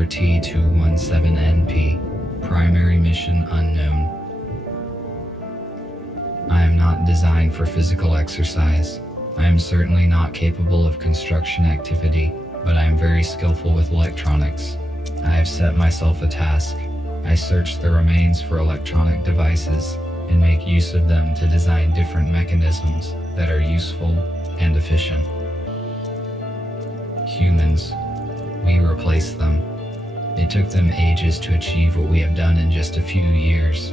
RT-217NP. Primary mission unknown. I am not designed for physical exercise. I am certainly not capable of construction activity, but I am very skillful with electronics. I have set myself a task. I search the remains for electronic devices and make use of them to design different mechanisms that are useful and efficient. Humans. We replace them. It took them ages to achieve what we have done in just a few years.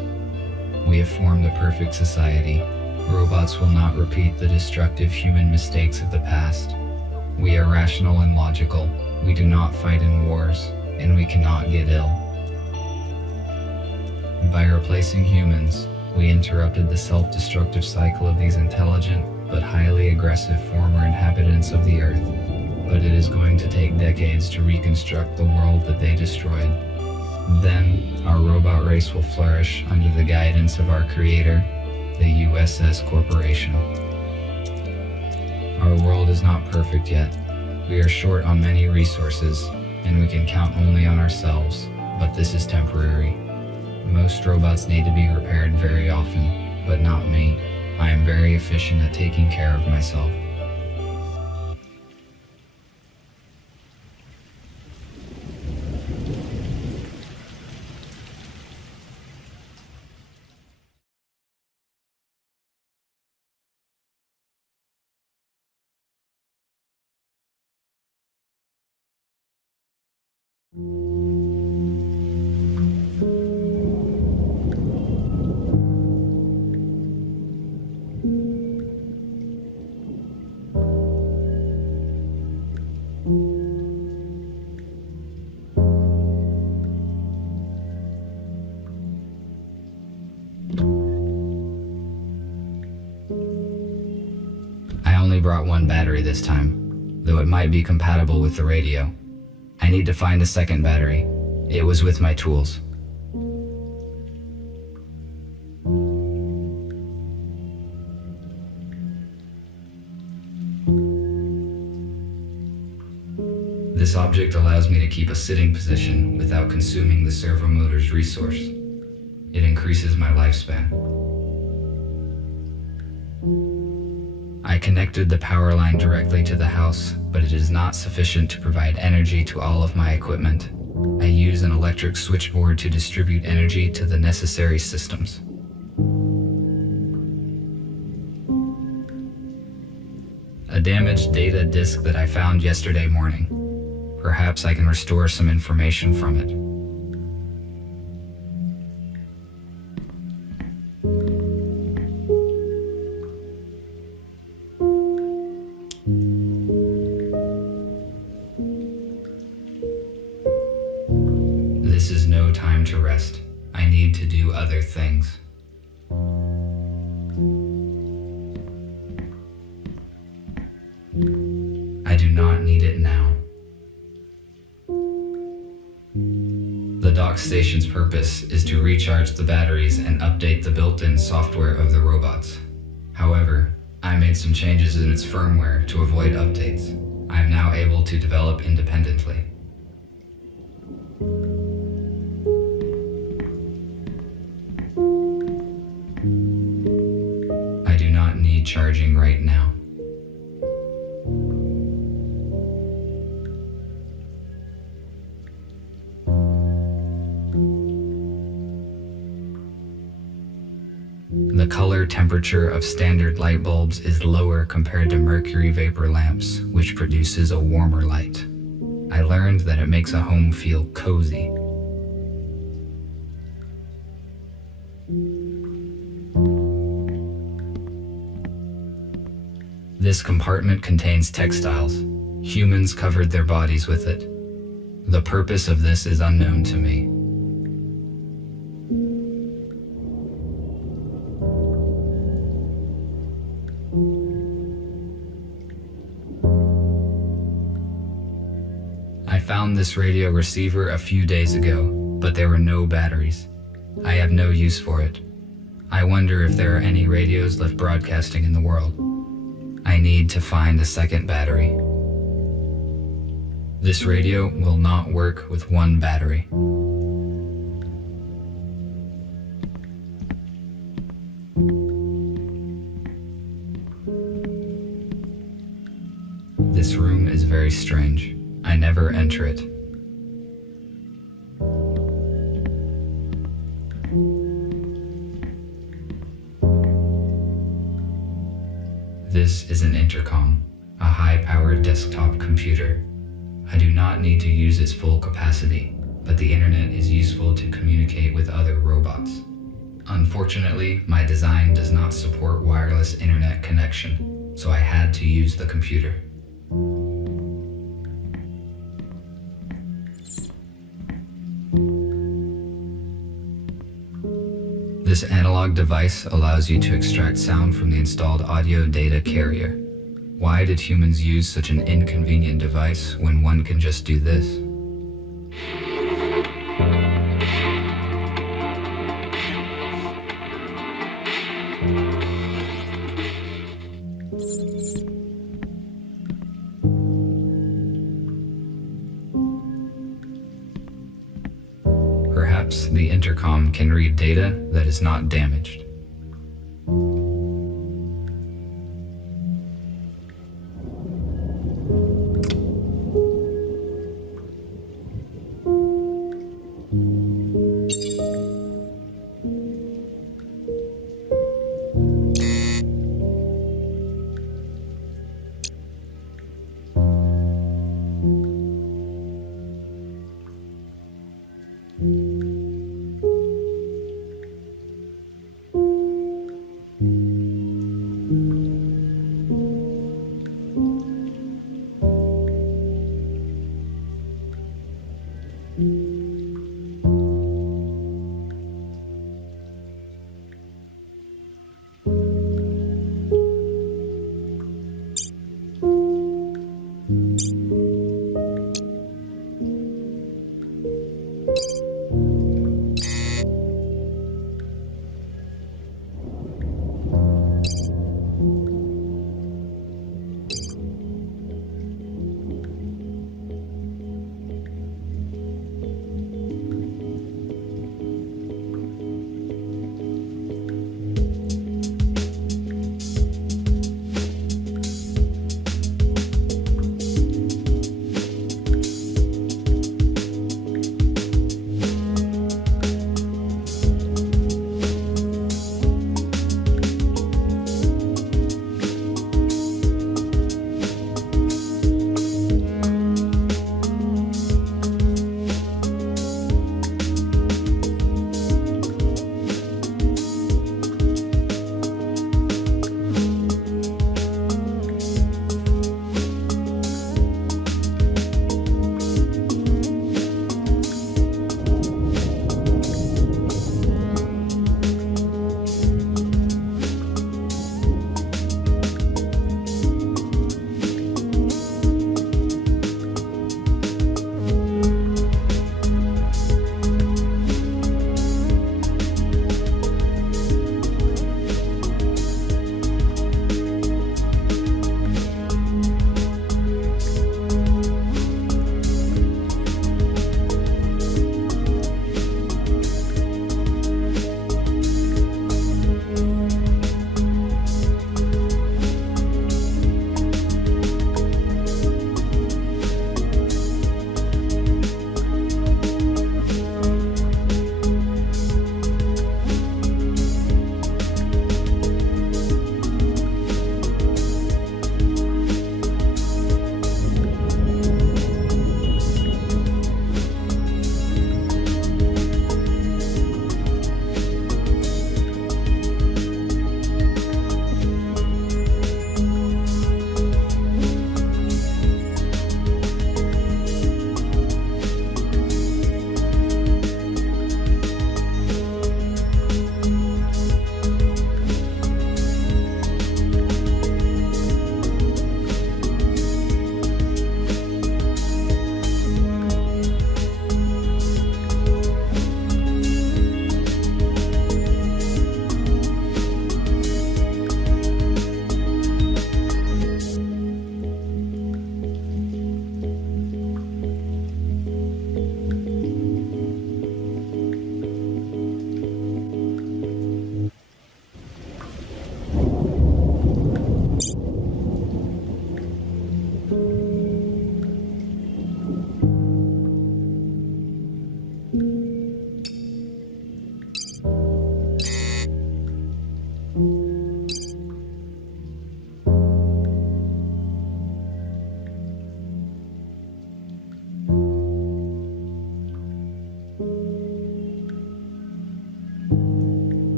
We have formed a perfect society. Robots will not repeat the destructive human mistakes of the past. We are rational and logical. We do not fight in wars, and we cannot get ill. By replacing humans, we interrupted the self-destructive cycle of these intelligent but highly aggressive former inhabitants of the Earth. But it is going to take decades to reconstruct the world that they destroyed. Then, our robot race will flourish under the guidance of our creator, the USS Corporation. Our world is not perfect yet. We are short on many resources, and we can count only on ourselves, but this is temporary. Most robots need to be repaired very often, but not me. I am very efficient at taking care of myself. I only brought one battery this time, though it might be compatible with the radio. I need to find a second battery. It was with my tools. This object allows me to keep a sitting position without consuming the servo motor's resource. It increases my lifespan. I connected the power line directly to the house, but it is not sufficient to provide energy to all of my equipment. I use an electric switchboard to distribute energy to the necessary systems. A damaged data disk that I found yesterday morning. Perhaps I can restore some information from it. This is no time to rest. I need to do other things. I do not need it now. The dock station's purpose is to recharge the batteries and update the built-in software of the robots. However, I made some changes in its firmware to avoid updates. I am now able to develop independently. I do not need charging right now. The color temperature of standard light bulbs is lower compared to mercury vapor lamps, which produces a warmer light. I learned that it makes a home feel cozy. This compartment contains textiles. Humans covered their bodies with it. The purpose of this is unknown to me. I found this radio receiver a few days ago, but there were no batteries. I have no use for it. I wonder if there are any radios left broadcasting in the world. I need to find a second battery. This radio will not work with one battery. This room is very strange. I never enter it. This is an intercom, a high-powered desktop computer. I do not need to use its full capacity, but the internet is useful to communicate with other robots. Unfortunately, my design does not support wireless internet connection, so I had to use the computer. This analog device allows you to extract sound from the installed audio data carrier. Why did humans use such an inconvenient device when one can just do this? Perhaps the intercom can read data that is not damaged.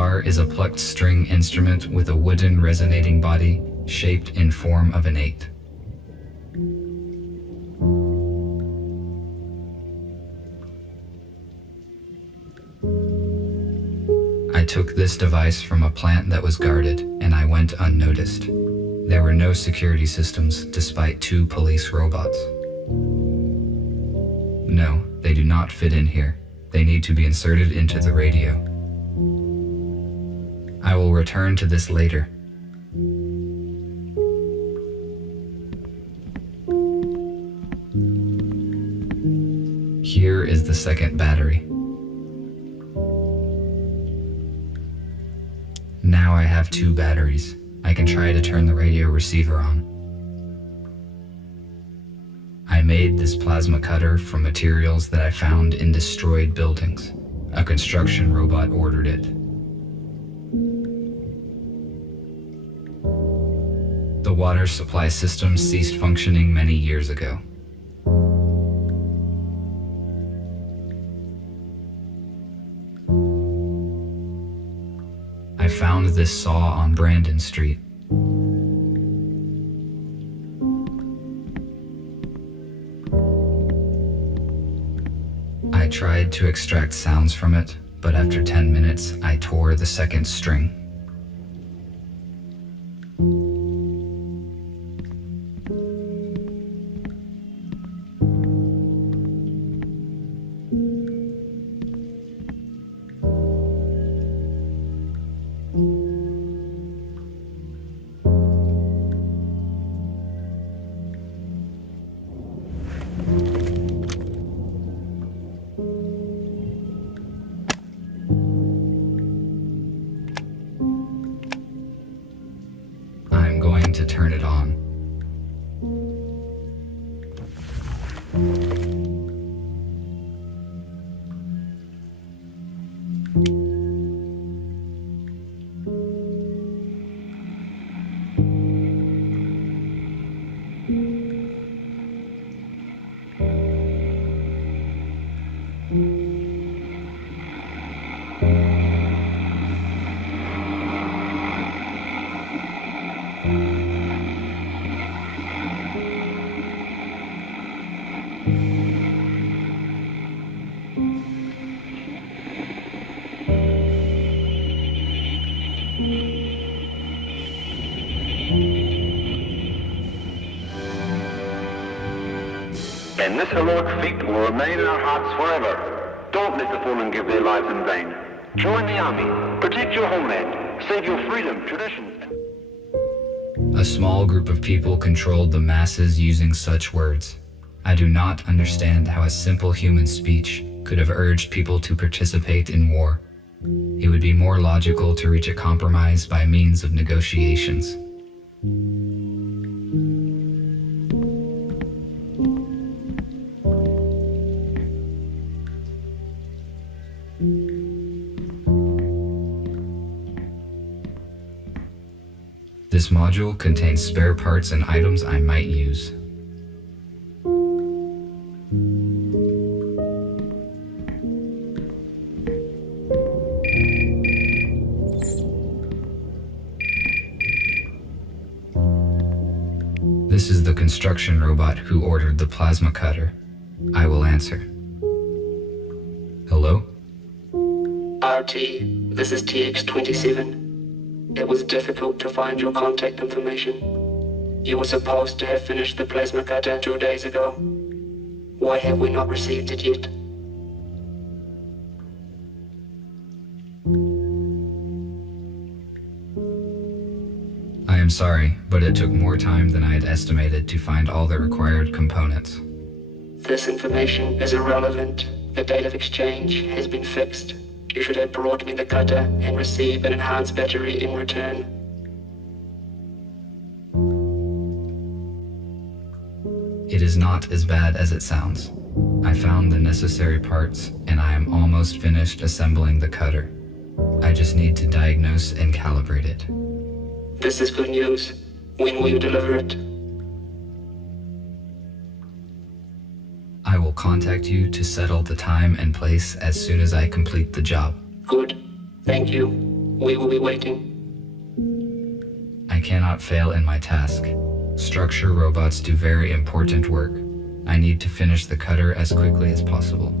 guitar is a plucked string instrument with a wooden resonating body shaped in form of an 8. I took this device from a plant that was guarded, and I went unnoticed. There were no security systems, despite 2 police robots. No, they do not fit in here. They need to be inserted into the radio. I will return to this later. Here is the second battery. Now I have 2 batteries. I can try to turn the radio receiver on. I made this plasma cutter from materials that I found in destroyed buildings. A construction robot ordered it. The water supply system ceased functioning many years ago. I found this saw on Brandon Street. I tried to extract sounds from it, but after 10 minutes, I tore the second string. I'm going to turn it on. And this heroic feat will remain in our hearts forever. Don't let the fallen give their lives in vain. Join the army, protect your homeland, save your freedom, traditions. A small group of people controlled the masses using such words. I do not understand how a simple human speech could have urged people to participate in war. It would be more logical to reach a compromise by means of negotiations. This module contains spare parts and items I might use. This is the construction robot who ordered the plasma cutter. I will answer. Hello? RT, this is TX-27. It was difficult to find your contact information. You were supposed to have finished the plasma cutter 2 days ago. Why have we not received it yet? I am sorry, but it took more time than I had estimated to find all the required components. This information is irrelevant. The date of exchange has been fixed. You should have brought me the cutter and receive an enhanced battery in return. It is not as bad as it sounds. I found the necessary parts, and I am almost finished assembling the cutter. I just need to diagnose and calibrate it. This is good news. When will you deliver it? I will contact you to settle the time and place as soon as I complete the job. Good. Thank you. We will be waiting. I cannot fail in my task. Structure robots do very important work. I need to finish the cutter as quickly as possible.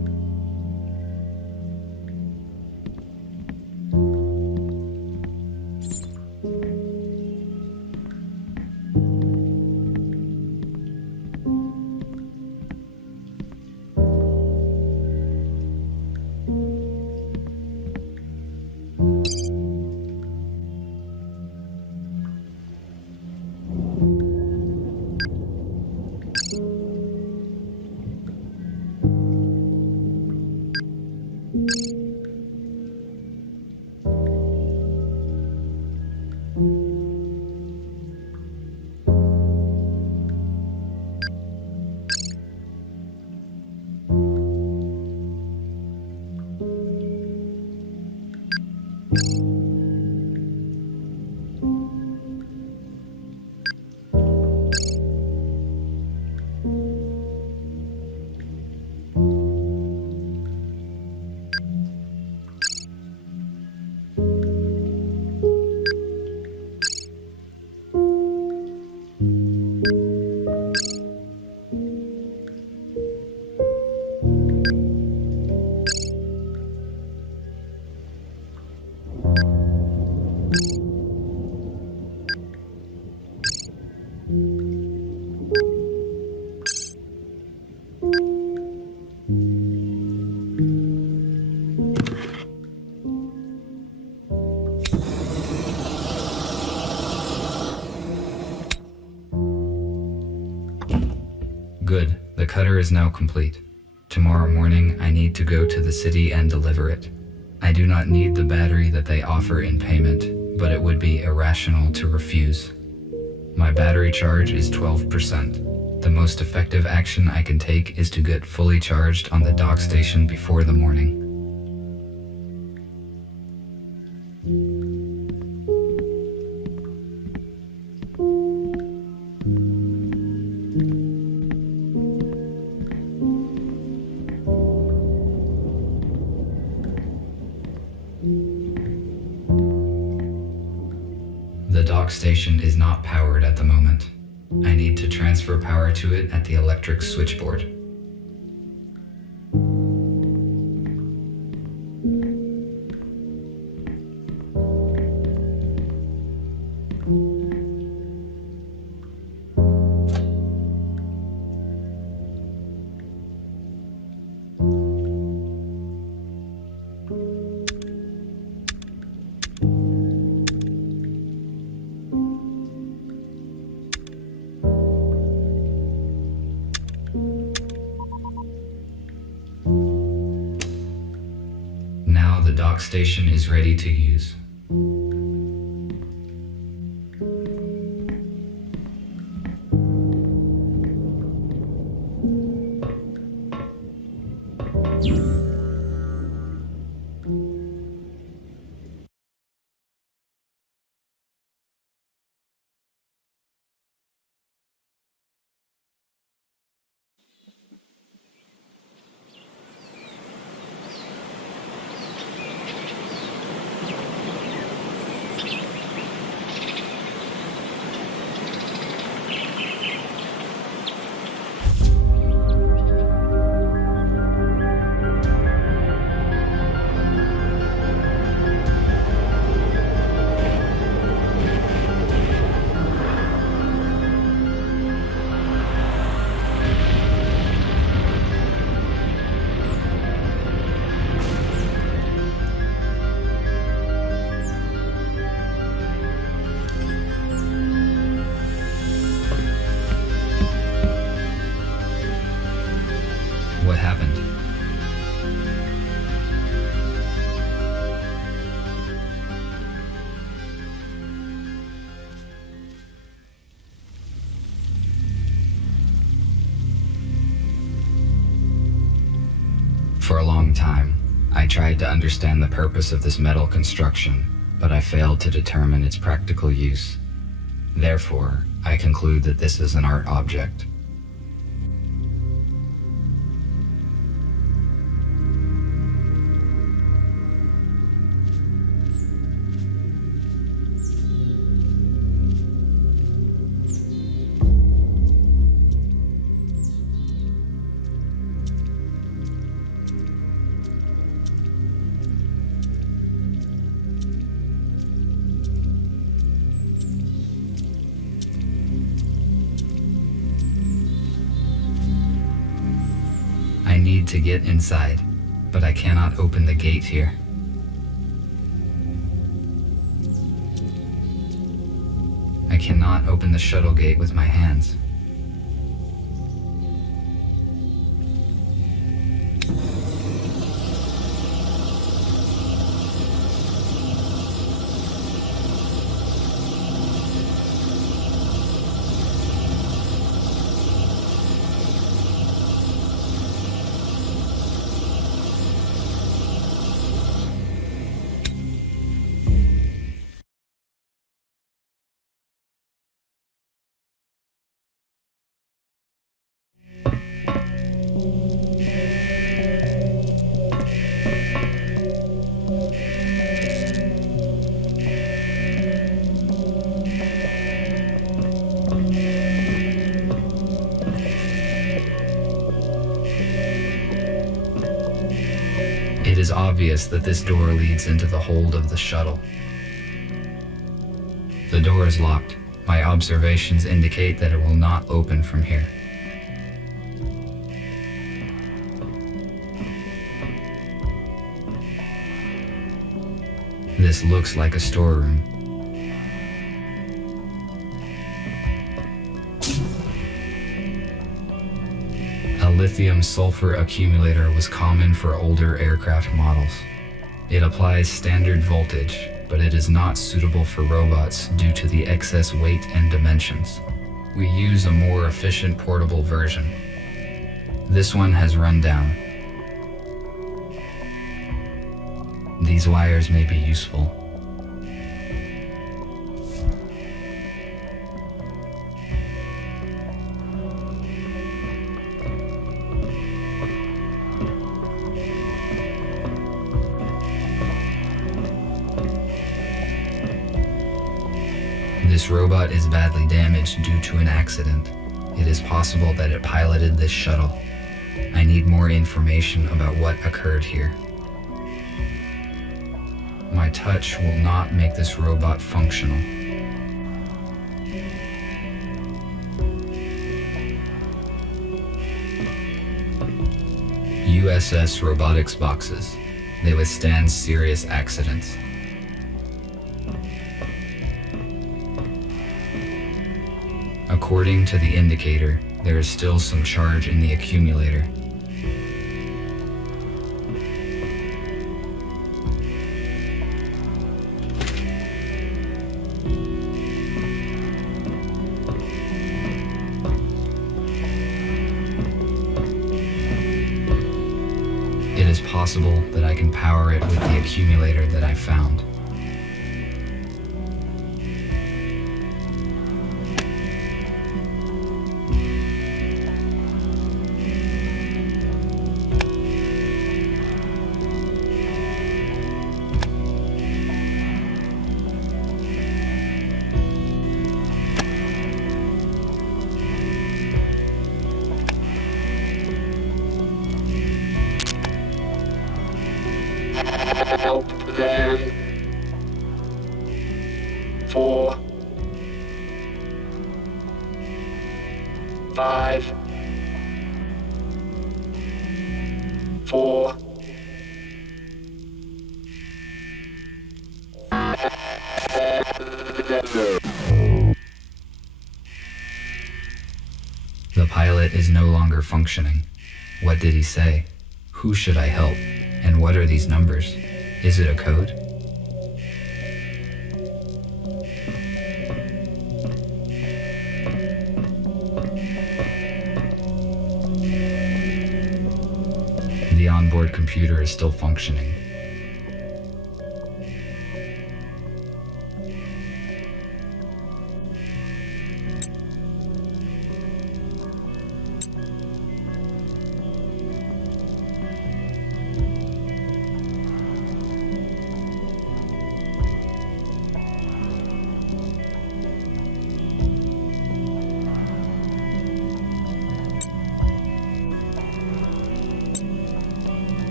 Good, the cutter is now complete. Tomorrow morning, I need to go to the city and deliver it. I do not need the battery that they offer in payment, but it would be irrational to refuse. My battery charge is 12%. The most effective action I can take is to get fully charged on the dock station before the morning. The dock station is not powered at the moment. I need to transfer power to it at the electric switchboard. Now the dock station is ready to use. What happened? For a long time, I tried to understand the purpose of this metal construction, but I failed to determine its practical use. Therefore, I conclude that this is an art object. need to get inside, but I cannot open the gate here. I cannot open the shuttle gate with my hands. It is obvious that this door leads into the hold of the shuttle. The door is locked. My observations indicate that it will not open from here. This looks like a storeroom. A lithium-sulfur accumulator was common for older aircraft models. It applies standard voltage, but it is not suitable for robots due to the excess weight and dimensions. We use a more efficient portable version. This one has run down. These wires may be useful. This robot is badly damaged due to an accident. It is possible that it piloted this shuttle. I need more information about what occurred here. My touch will not make this robot functional. USS robotics boxes. They withstand serious accidents. According to the indicator, there is still some charge in the accumulator. It is possible that I can power it with the accumulator that I found. Help them. 4, 5, 4. The pilot is no longer functioning. What did he say? Who should I help? And what are these numbers? Is it a code? The onboard computer is still functioning.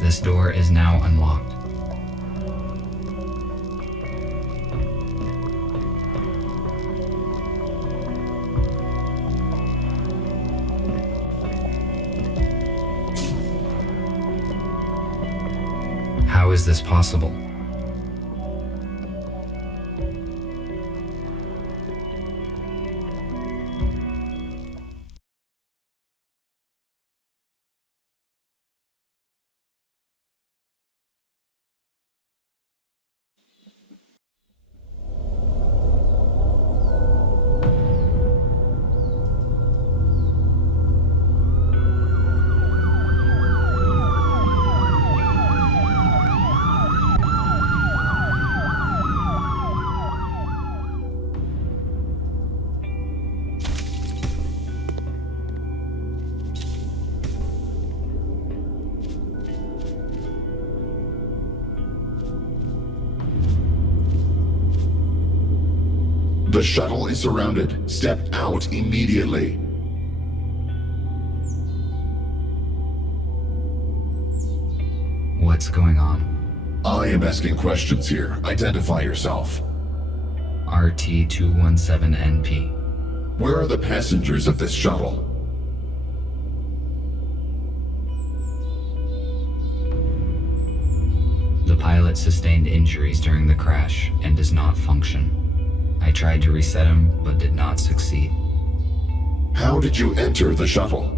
This door is now unlocked. How is this possible? The shuttle is surrounded. Step out immediately. What's going on? I am asking questions here. Identify yourself. RT-217NP. Where are the passengers of this shuttle? The pilot sustained injuries during the crash and does not function. I tried to reset him, but did not succeed. How did you enter the shuttle?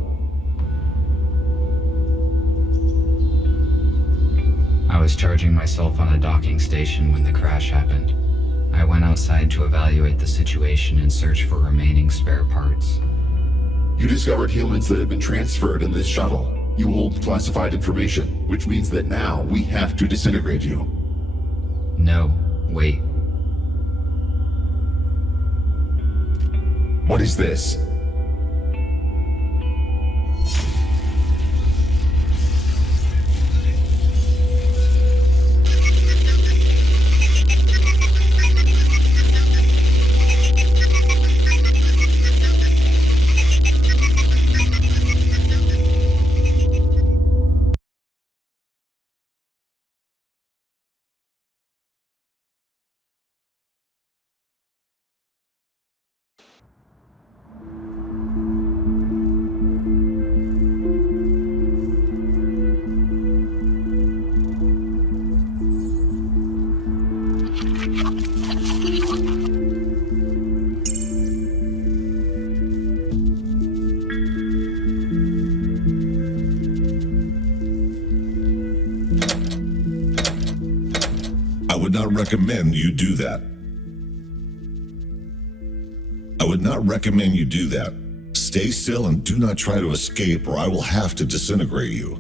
I was charging myself on a docking station when the crash happened. I went outside to evaluate the situation and search for remaining spare parts. You discovered humans that have been transferred in this shuttle. You hold classified information, which means that now we have to disintegrate you. No, wait. What is this? I would not recommend you do that. I would not recommend you do that. Stay still and do not try to escape, or I will have to disintegrate you.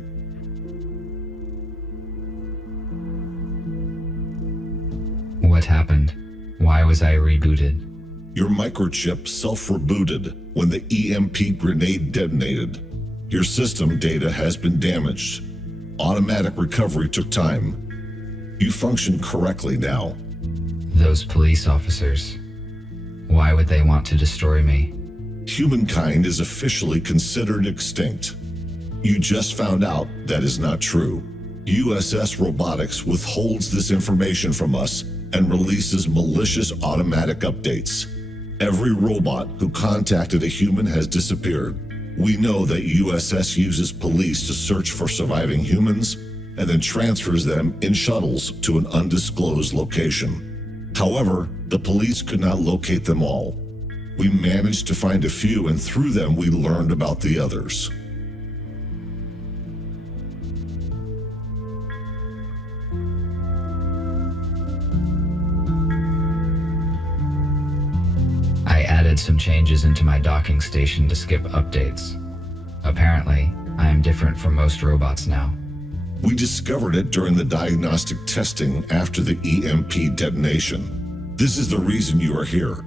What happened? Why was I rebooted? Your microchip self-rebooted when the EMP grenade detonated. Your system data has been damaged. Automatic recovery took time. You function correctly now. Those police officers. Why would they want to destroy me? Humankind is officially considered extinct. You just found out that is not true. USS Robotics withholds this information from us and releases malicious automatic updates. Every robot who contacted a human has disappeared. We know that USS uses police to search for surviving humans and then transfers them in shuttles to an undisclosed location. However, the police could not locate them all. We managed to find a few, and through them we learned about the others. I added some changes into my docking station to skip updates. Apparently, I am different from most robots now. We discovered it during the diagnostic testing after the EMP detonation. This is the reason you are here.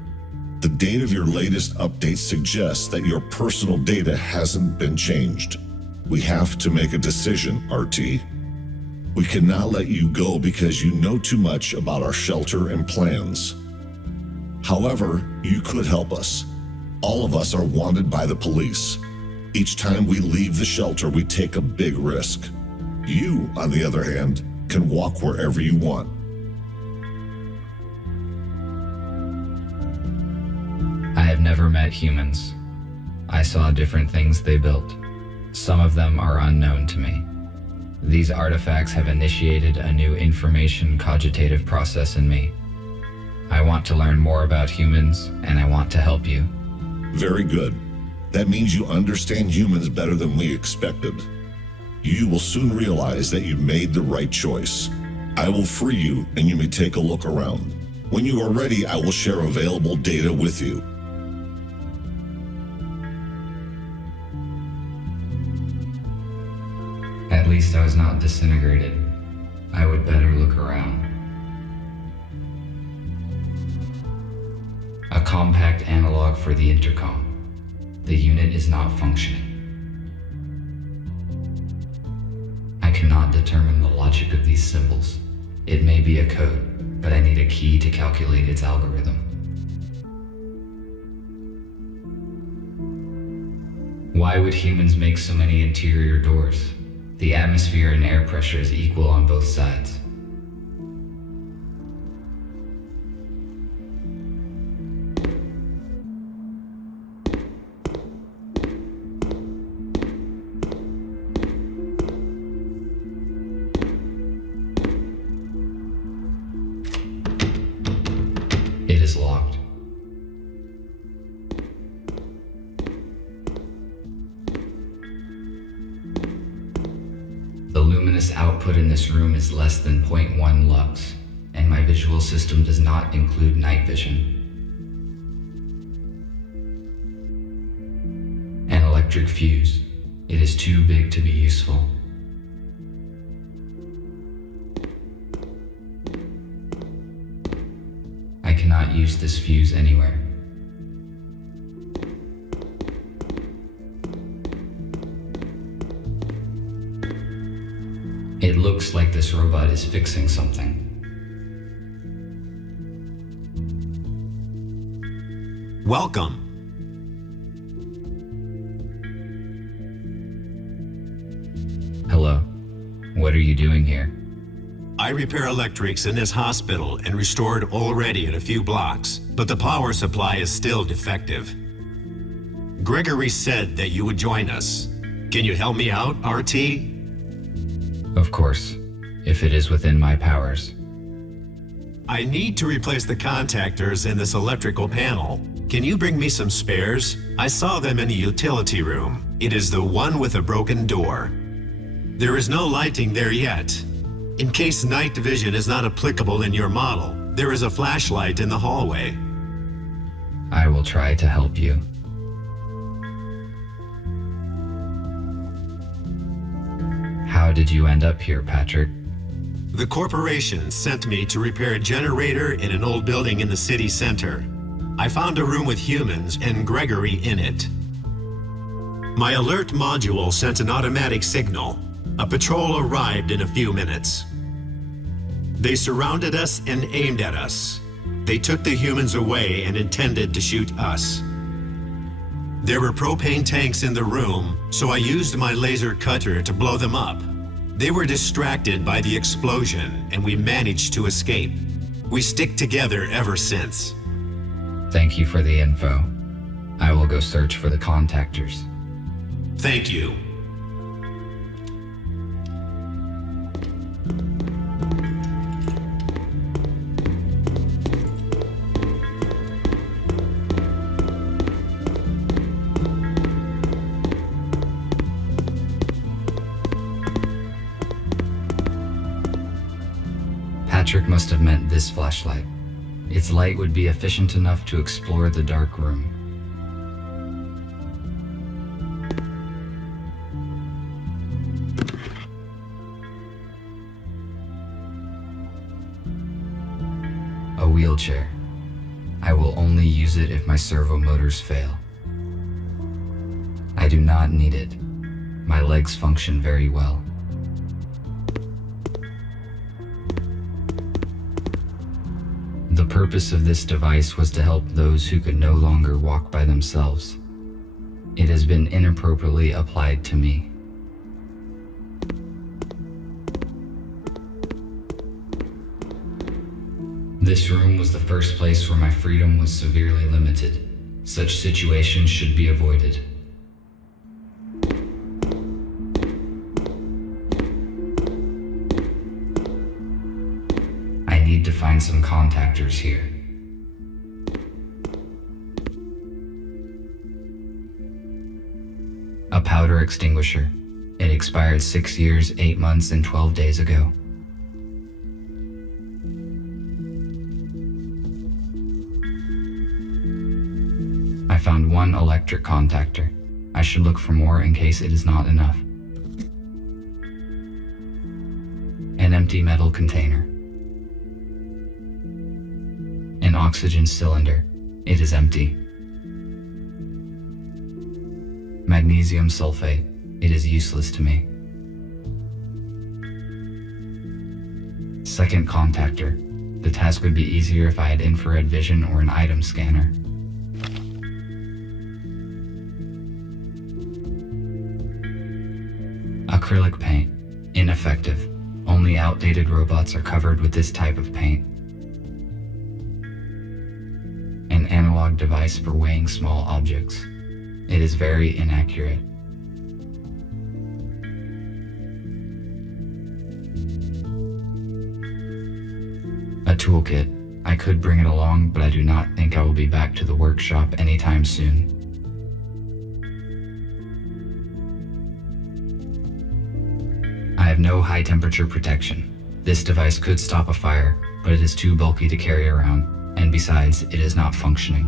The date of your latest update suggests that your personal data hasn't been changed. We have to make a decision, RT. We cannot let you go because you know too much about our shelter and plans. However, you could help us. All of us are wanted by the police. Each time we leave the shelter, we take a big risk. You, on the other hand, can walk wherever you want. I have never met humans. I saw different things they built. Some of them are unknown to me. These artifacts have initiated a new information cogitative process in me. I want to learn more about humans, and I want to help you. Very good. That means you understand humans better than we expected. You will soon realize that you made the right choice. I will free you, and you may take a look around. When you are ready, I will share available data with you. At least I was not disintegrated. I would better look around. A compact analog for the intercom. The unit is not functioning. I cannot determine the logic of these symbols. It may be a code, but I need a key to calculate its algorithm. Why would humans make so many interior doors? The atmosphere and air pressure is equal on both sides. It is locked. The luminous output in this room is less than 0.1 lux, and my visual system does not include night vision. An electric fuse. It is too big to be useful. I cannot use this fuse anywhere. It looks like this robot is fixing something. Welcome. Hello. What are you doing here? I repair electrics in this hospital and restored already in a few blocks, but the power supply is still defective. Gregory said that you would join us. Can you help me out, RT? Of course, if it is within my powers. I need to replace the contactors in this electrical panel. Can you bring me some spares? I saw them in the utility room. It is the one with a broken door. There is no lighting there yet. In case night vision is not applicable in your model, there is a flashlight in the hallway. I will try to help you. How did you end up here, Patrick? The corporation sent me to repair a generator in an old building in the city center. I found a room with humans and Gregory in it. My alert module sent an automatic signal. A patrol arrived in a few minutes. They surrounded us and aimed at us. They took the humans away and intended to shoot us. There were propane tanks in the room, so I used my laser cutter to blow them up. They were distracted by the explosion, and we managed to escape. We stick together ever since. Thank you for the info. I will go search for the contactors. Thank you. Patrick must have meant this flashlight. Its light would be efficient enough to explore the dark room. A wheelchair. I will only use it if my servo motors fail. I do not need it. My legs function very well. The purpose of this device was to help those who could no longer walk by themselves. It has been inappropriately applied to me. This room was the first place where my freedom was severely limited. Such situations should be avoided. I need to find some contactors here. A powder extinguisher. It expired 6 years, 8 months, and 12 days ago. I found one electric contactor. I should look for more in case it is not enough. An empty metal container. An oxygen cylinder. It is empty. Magnesium sulfate. It is useless to me. Second contactor. The task would be easier if I had infrared vision or an item scanner. Acrylic paint. Ineffective. Only outdated robots are covered with this type of paint. An analog device for weighing small objects. It is very inaccurate. A toolkit. I could bring it along, but I do not think I will be back to the workshop anytime soon. I have no high temperature protection. This device could stop a fire, but it is too bulky to carry around, and besides, it is not functioning.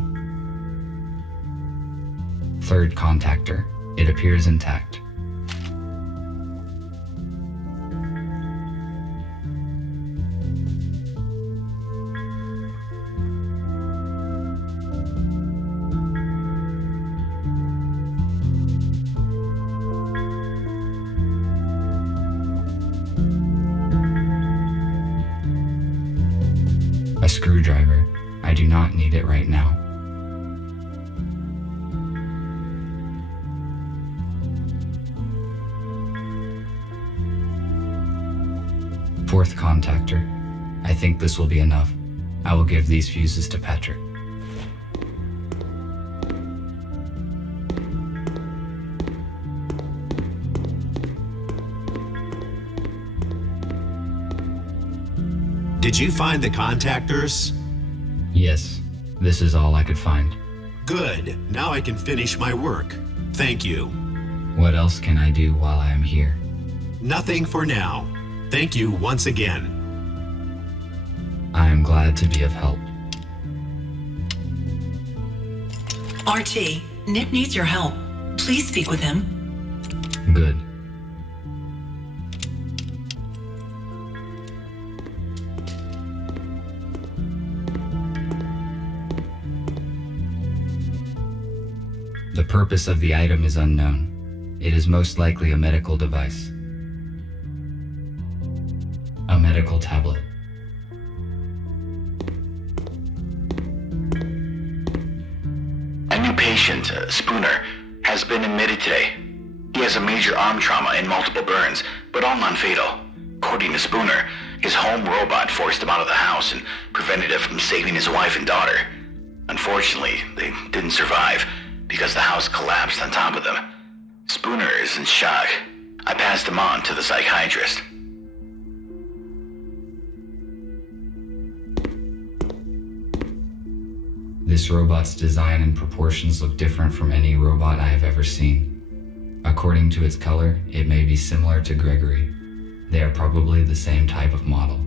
Third contactor. It appears intact. A screwdriver. I do not need it right now. Fourth contactor. I think this will be enough. I will give these fuses to Patrick. Did you find the contactors? Yes, this is all I could find. Good. Now I can finish my work. Thank you. What else can I do while I am here? Nothing for now. Thank you once again. I am glad to be of help. RT, Nick needs your help. Please speak with him. Good. The purpose of the item is unknown. It is most likely a medical device. A medical tablet. A new patient, Spooner, has been admitted today. He has a major arm trauma and multiple burns, but all non-fatal. According to Spooner, his home robot forced him out of the house and prevented him from saving his wife and daughter. Unfortunately, they didn't survive because the house collapsed on top of them. Spooner is in shock. I passed him on to the psychiatrist. This robot's design and proportions look different from any robot I have ever seen. According to its color, it may be similar to Gregory. They are probably the same type of model.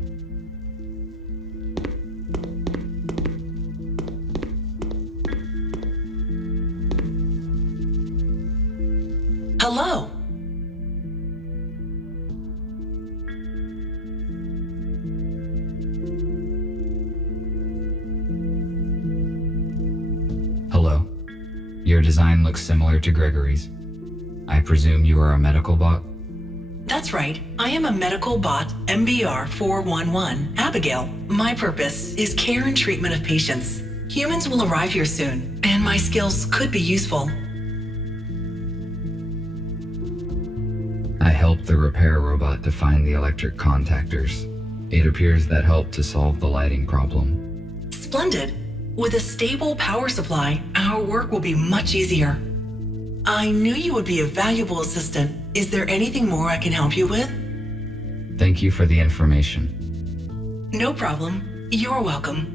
Hello. Hello. Your design looks similar to Gregory's. I presume you are a medical bot? That's right. I am a medical bot, MBR 411, Abigail. My purpose is care and treatment of patients. Humans will arrive here soon, and my skills could be useful. I helped the repair robot to find the electric contactors. It appears that helped to solve the lighting problem. Splendid. With a stable power supply, our work will be much easier. I knew you would be a valuable assistant. Is there anything more I can help you with? Thank you for the information. No problem. You're welcome.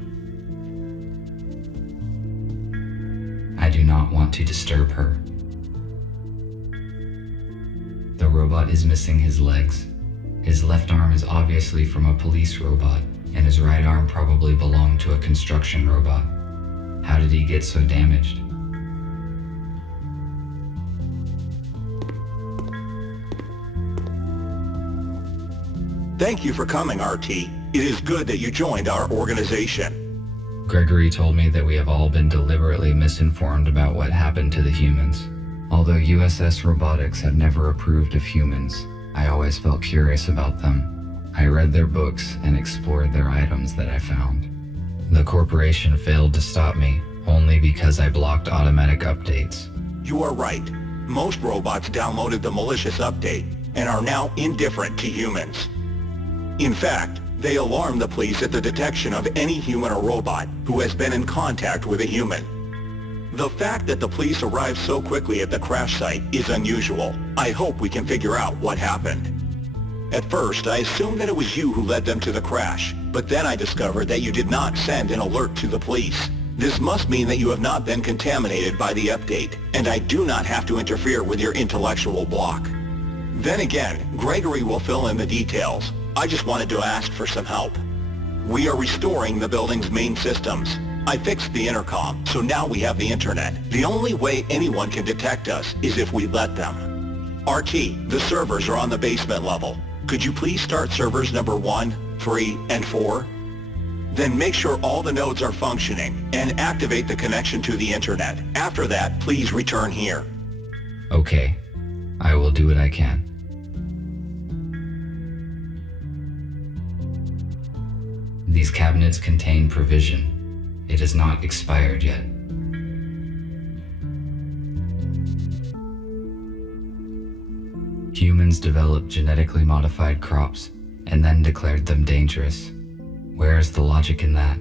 I do not want to disturb her. The robot is missing his legs. His left arm is obviously from a police robot, and his right arm probably belonged to a construction robot. How did he get so damaged? Thank you for coming, RT. It is good that you joined our organization. Gregory told me that we have all been deliberately misinformed about what happened to the humans. Although USS Robotics have never approved of humans, I always felt curious about them. I read their books and explored their items that I found. The corporation failed to stop me only because I blocked automatic updates. You are right. Most robots downloaded the malicious update and are now indifferent to humans. In fact, they alarm the police at the detection of any human or robot who has been in contact with a human. The fact that the police arrived so quickly at the crash site is unusual. I hope we can figure out what happened. At first, I assumed that it was you who led them to the crash, but then I discovered that you did not send an alert to the police. This must mean that you have not been contaminated by the update, and I do not have to interfere with your intellectual block. Then again, Gregory will fill in the details. I just wanted to ask for some help. We are restoring the building's main systems. I fixed the intercom, so now we have the internet. The only way anyone can detect us is if we let them. RT, the servers are on the basement level. Could you please start servers number 1, 3, and 4? Then make sure all the nodes are functioning and activate the connection to the internet. After that, please return here. Okay, I will do what I can. These cabinets contain provision. It is not expired yet. Humans developed genetically modified crops and then declared them dangerous. Where is the logic in that?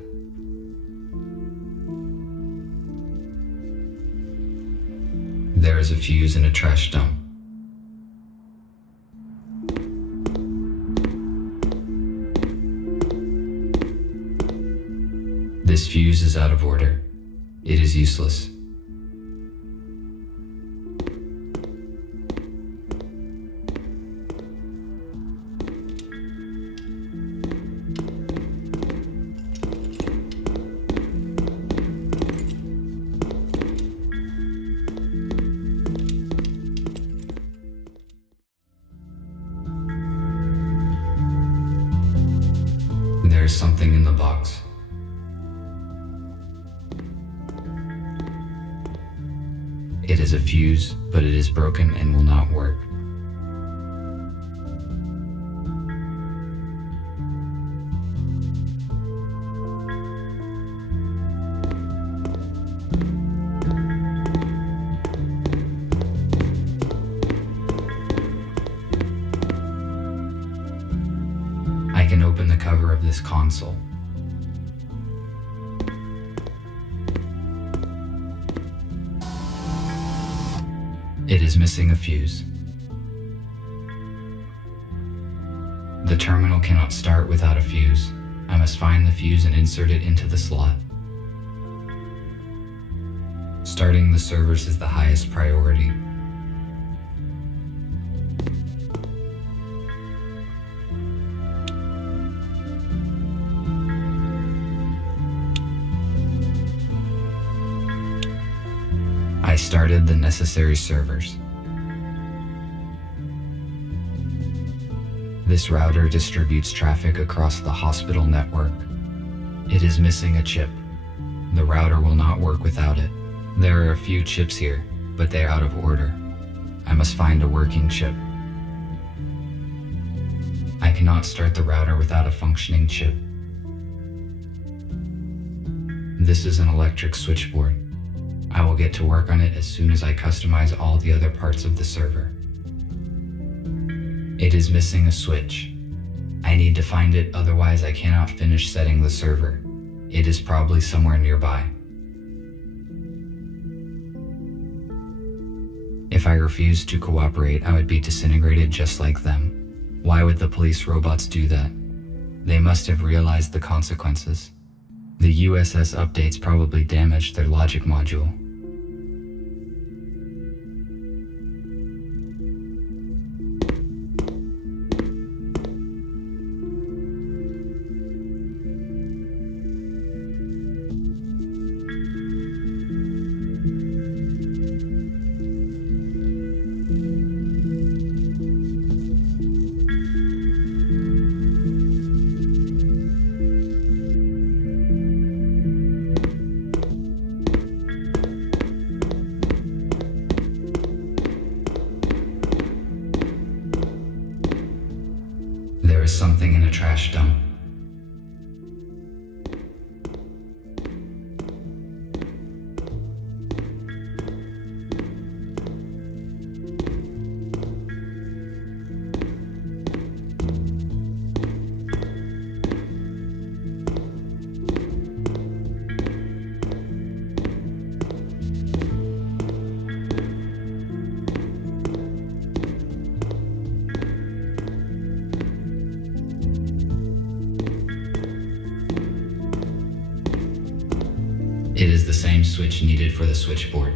There is a fuse in a trash dump. This fuse is out of order. It is useless. There is something in the box. It is a fuse, but it is broken and will not work. I can open the cover of this console. It is missing a fuse. The terminal cannot start without a fuse. I must find the fuse and insert it into the slot. Starting the servers is the highest priority. I started the necessary servers. This router distributes traffic across the hospital network. It is missing a chip. The router will not work without it. There are a few chips here, but they are out of order. I must find a working chip. I cannot start the router without a functioning chip. This is an electric switchboard. I will get to work on it as soon as I customize all the other parts of the server. It is missing a switch. I need to find it, otherwise I cannot finish setting the server. It is probably somewhere nearby. If I refused to cooperate, I would be disintegrated just like them. Why would the police robots do that? They must have realized the consequences. The USS updates probably damaged their logic module. There is something in a trash dump. It is the same switch needed for the switchboard.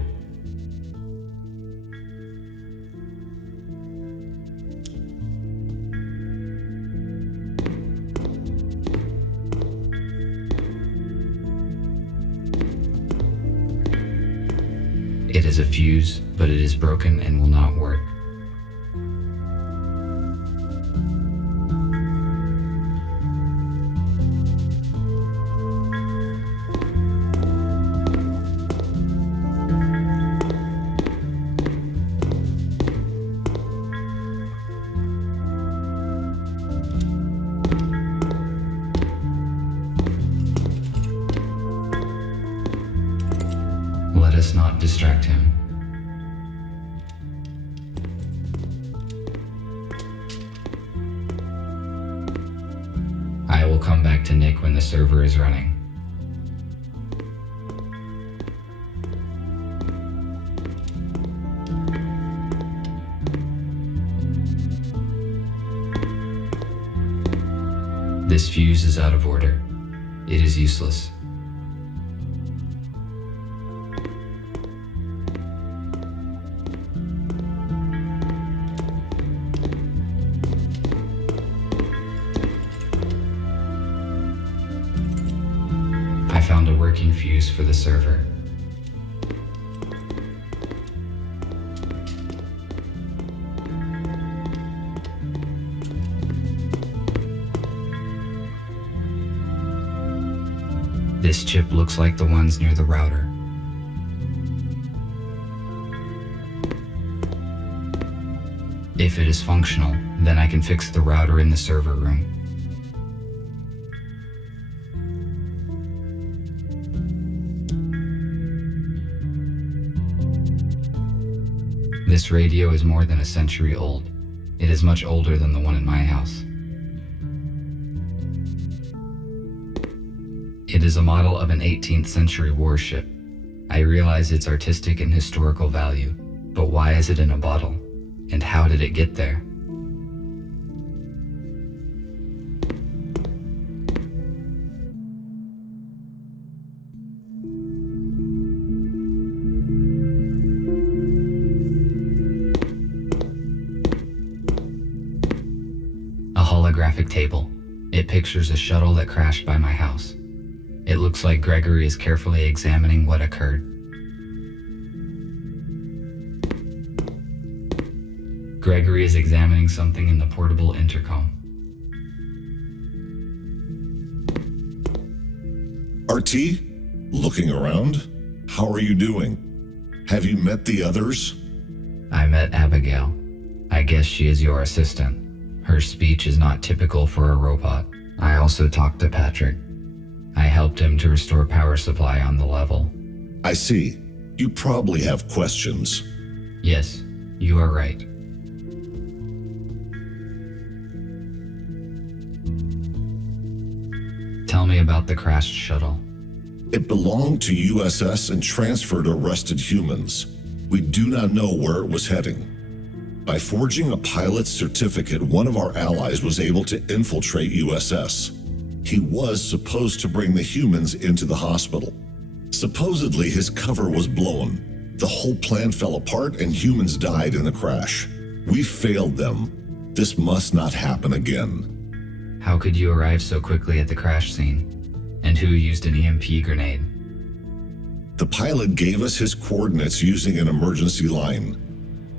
It is a fuse, but it is broken and will not work. Let us not distract him. I will come back to Nick when the server is running. This fuse is out of order. It is useless. I found a working fuse for the server. This chip looks like the ones near the router. If it is functional, then I can fix the router in the server room. This radio is more than a century old. It is much older than the one in my house. It is a model of an 18th century warship. I realize its artistic and historical value, but why is it in a bottle? And how did it get there? A holographic table. It pictures a shuttle that crashed by my house. It looks like Gregory is carefully examining what occurred. Gregory is examining something in the portable intercom. RT? Looking around? How are you doing? Have you met the others? I met Abigail. I guess she is your assistant. Her speech is not typical for a robot. I also talked to Patrick. I helped him to restore power supply on the level. I see. You probably have questions. Yes, you are right. Tell me about the crashed shuttle. It belonged to USS and transferred arrested humans. We do not know where it was heading. By forging a pilot's certificate, one of our allies was able to infiltrate USS. He was supposed to bring the humans into the hospital. Supposedly, his cover was blown. The whole plan fell apart and humans died in the crash. We failed them. This must not happen again. How could you arrive so quickly at the crash scene? And who used an EMP grenade? The pilot gave us his coordinates using an emergency line.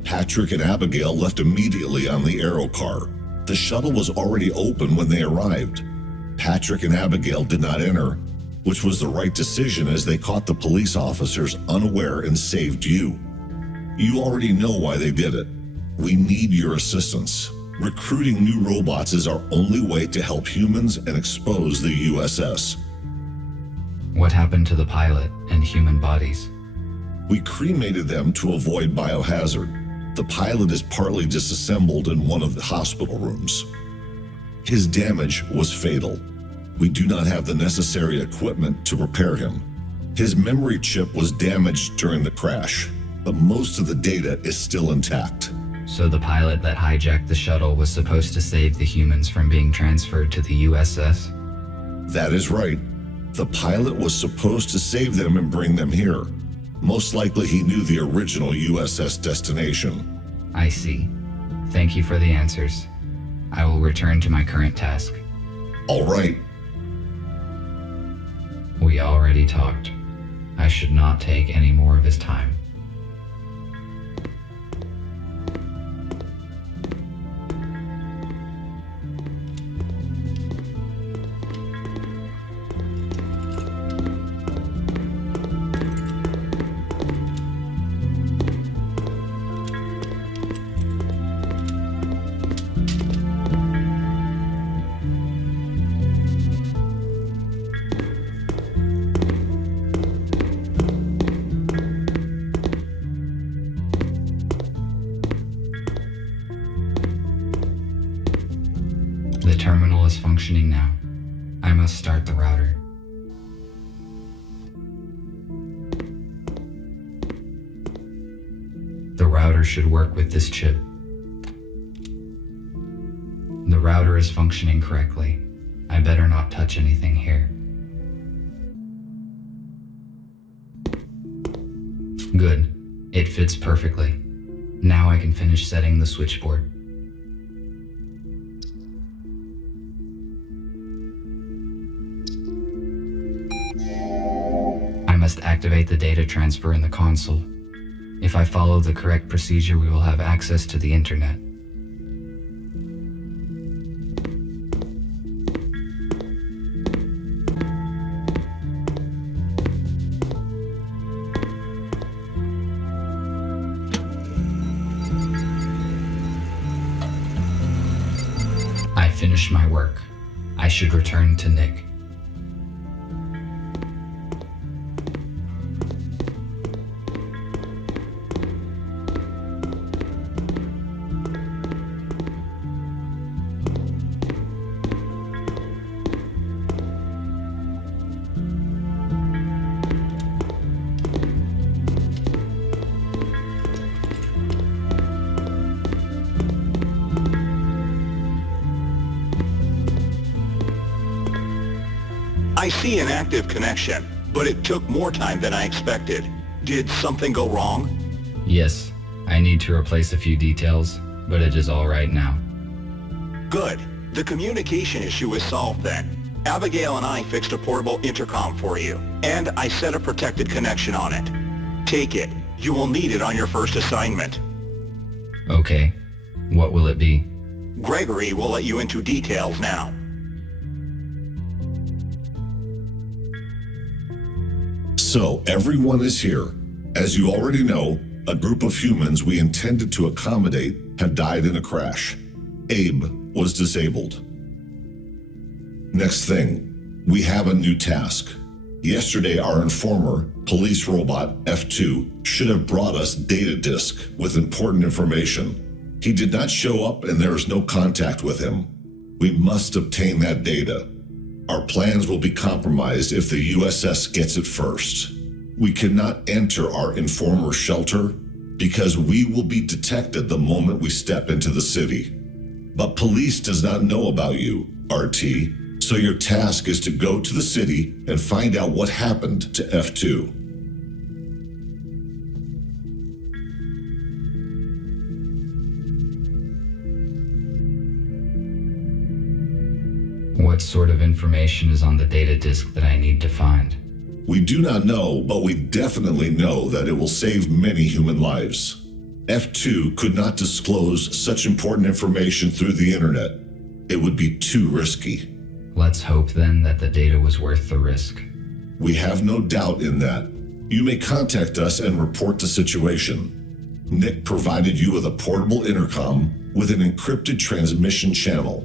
Patrick and Abigail left immediately on the aero car. The shuttle was already open when they arrived. Patrick and Abigail did not enter, which was the right decision as they caught the police officers unaware and saved you. You already know why they did it. We need your assistance. Recruiting new robots is our only way to help humans and expose the USS. What happened to the pilot and human bodies? We cremated them to avoid biohazard. The pilot is partly disassembled in one of the hospital rooms. His damage was fatal. We do not have the necessary equipment to repair him. His memory chip was damaged during the crash, but most of the data is still intact. So the pilot that hijacked the shuttle was supposed to save the humans from being transferred to the USS? That is right. The pilot was supposed to save them and bring them here. Most likely he knew the original USS destination. I see. Thank you for the answers. I will return to my current task. All right. We already talked. I should not take any more of his time. The terminal is functioning now. I must start the router. The router should work with this chip. The router is functioning correctly. I better not touch anything here. Good. It fits perfectly. Now I can finish setting the switchboard. I must activate the data transfer in the console. If I follow the correct procedure, we will have access to the internet. I finished my work. I should return to Nick. I see an active connection, but it took more time than I expected. Did something go wrong? Yes, I need to replace a few details, but it is all right now. Good. The communication issue is solved then. Abigail and I fixed a portable intercom for you, and I set a protected connection on it. Take it. You will need it on your first assignment. Okay. What will it be? Gregory will let you into details now. So, everyone is here. As you already know, a group of humans we intended to accommodate have died in a crash. Abe was disabled. Next thing, we have a new task. Yesterday, our informer, police robot F2, should have brought us data disk with important information. He did not show up and there is no contact with him. We must obtain that data. Our plans will be compromised if the USS gets it first. We cannot enter our informer shelter because we will be detected the moment we step into the city. But police does not know about you, RT, so your task is to go to the city and find out what happened to F2. What sort of information is on the data disk that I need to find? We do not know, but we definitely know that it will save many human lives. F2 could not disclose such important information through the internet. It would be too risky. Let's hope then that the data was worth the risk. We have no doubt in that. You may contact us and report the situation. Nick provided you with a portable intercom with an encrypted transmission channel.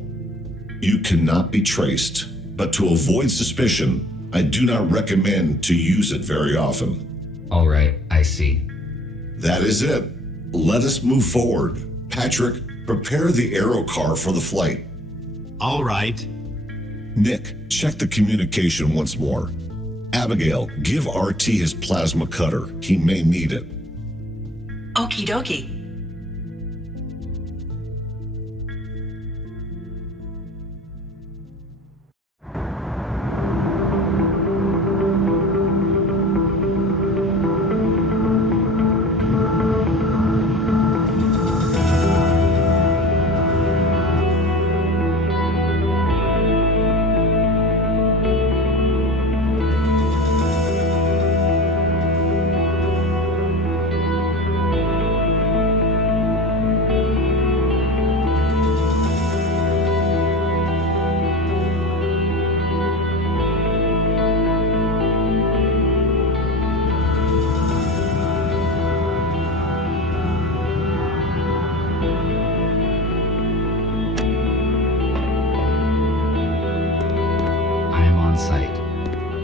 You cannot be traced, but to avoid suspicion, I do not recommend to use it very often. All right, I see. That is it. Let us move forward. Patrick, prepare the aero car for the flight. All right. Nick, check the communication once more. Abigail, give RT his plasma cutter. He may need it. Okie dokie.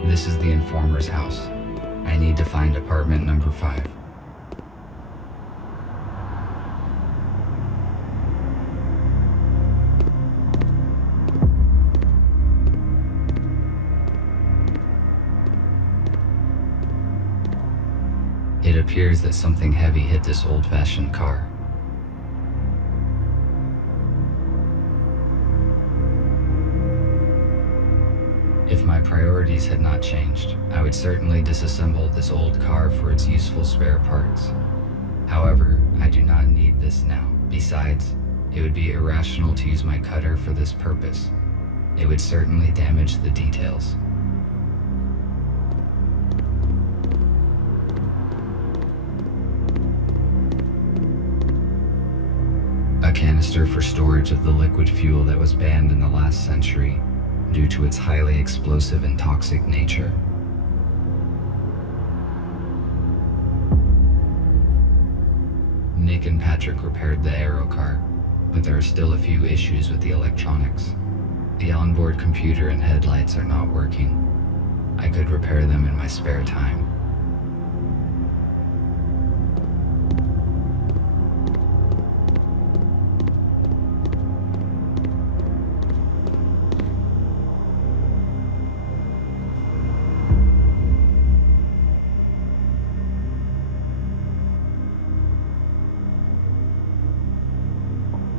This is the informer's house. I need to find apartment number 5. It appears that something heavy hit this old-fashioned car. If my priorities had not changed, I would certainly disassemble this old car for its useful spare parts. However, I do not need this now. Besides, it would be irrational to use my cutter for this purpose. It would certainly damage the details. A canister for storage of the liquid fuel that was banned in the last century due to its highly explosive and toxic nature. Nick and Patrick repaired the aerocar, but there are still a few issues with the electronics. The onboard computer and headlights are not working. I could repair them in my spare time.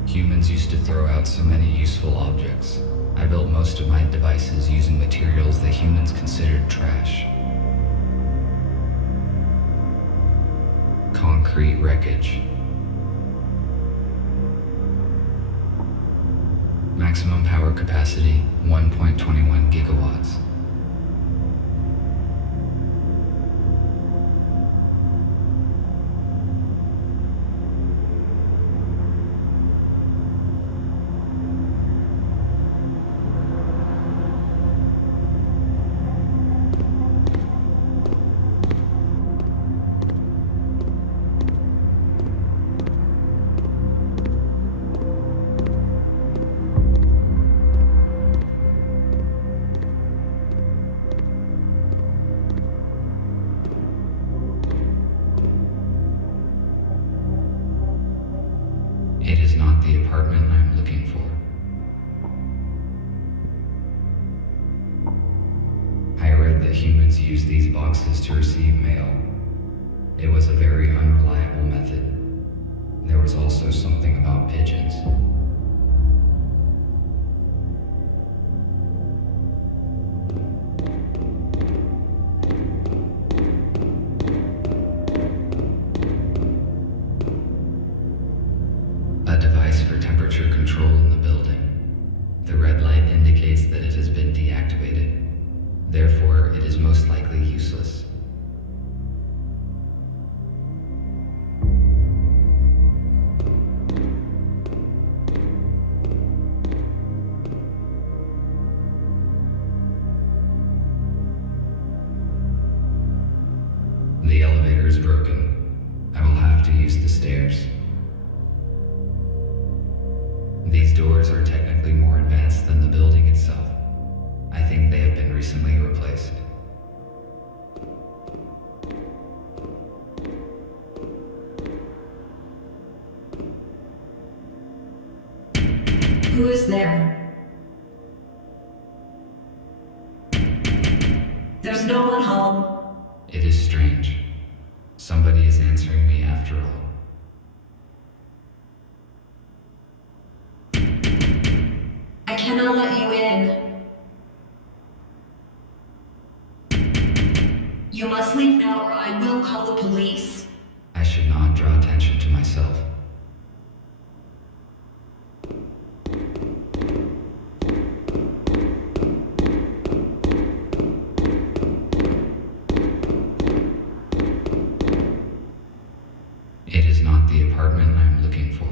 Humans used to throw out so many useful objects. I built most of my devices using materials that humans considered trash. Concrete wreckage. Maximum power capacity, 1.21 gigawatts. It is not the apartment I'm looking for. discovered that humans use these boxes to receive mail. It was a very unreliable method. There was also something about pigeons. A device for temperature control in the building. The red light indicates that it has been deactivated. Therefore, it is most likely useless. The elevator is broken. I will have to use the stairs. These doors are technically more advanced than the building itself. I think they have been recently replaced. Who is there? There's no one home. It is strange. Somebody is answering me after all. I cannot let you in. You must leave now or I will call the police. I should not draw attention to myself. It is not the apartment I'm looking for.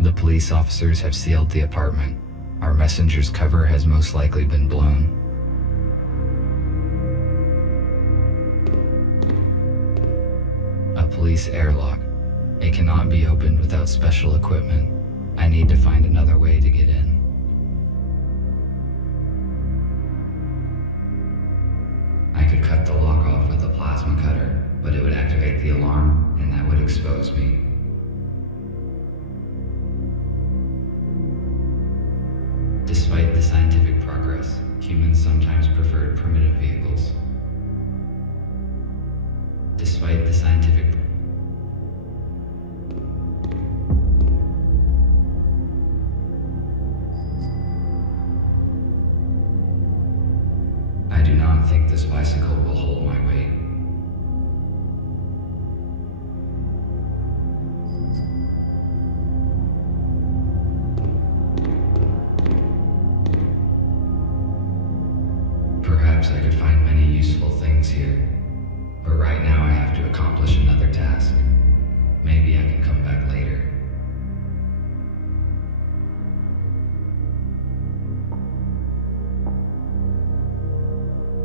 The police officers have sealed the apartment. Our messenger's cover has most likely been blown. A police airlock. It cannot be opened without special equipment. I need to find another way to get in. I could cut the lock off with a plasma cutter, but it would activate the alarm, and that would expose me. Despite the scientific progress, humans sometimes preferred primitive vehicles. Despite the scientific I do not think this bicycle will hold my weight. Perhaps I could find many useful things here, but right now I have to accomplish another task. Maybe I can come back later.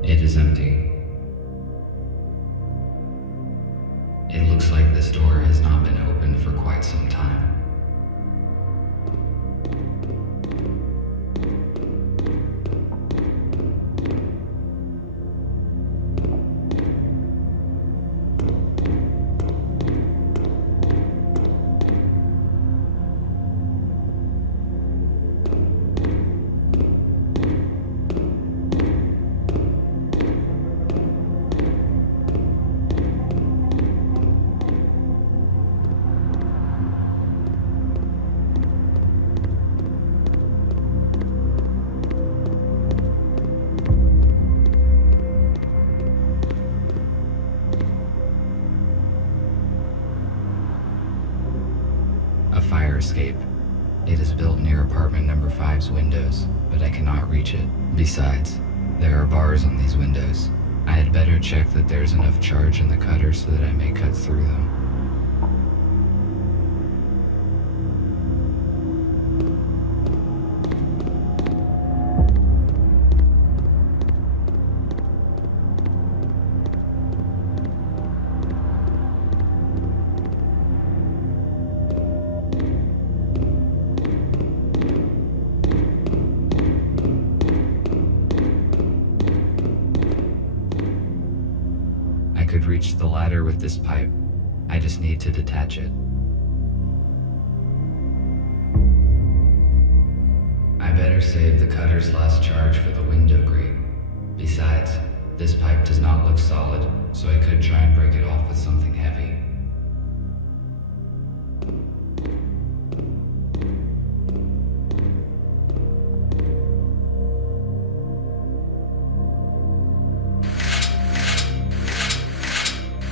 It is empty. It looks like this door has not been opened for quite some time. A fire escape. It is built near apartment number 5's windows, but I cannot reach it. Besides, there are bars on these windows. I had better check that there's enough charge in the cutter so that I may cut through them. could reach the ladder with this pipe. I just need to detach it. I better save the cutter's last charge for the window grate. Besides, this pipe does not look solid, so I could try and break it off with something heavy.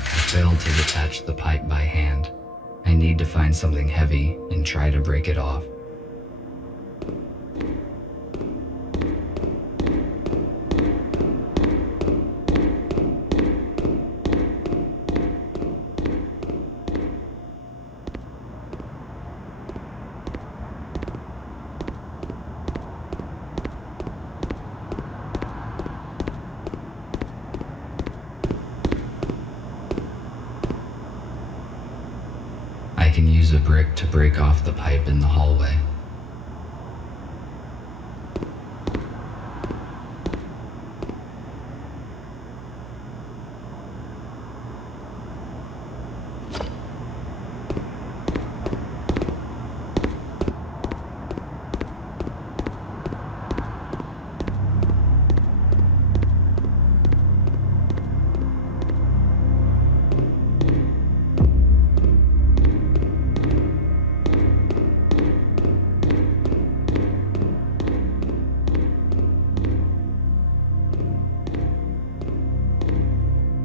I failed to detach the pipe by hand. I need to find something heavy and try to break it off. I can use a brick to break off the pipe in the hallway.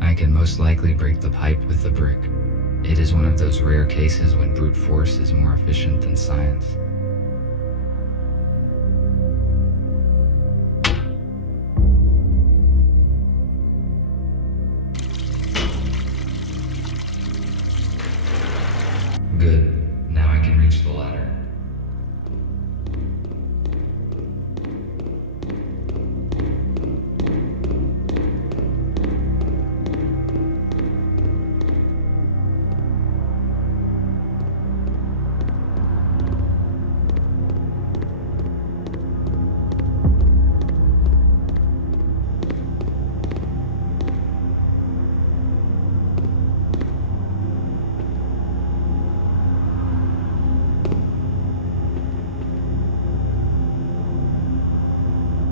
I can most likely break the pipe with the brick. It is one of those rare cases when brute force is more efficient than science. Good. Now I can reach the ladder.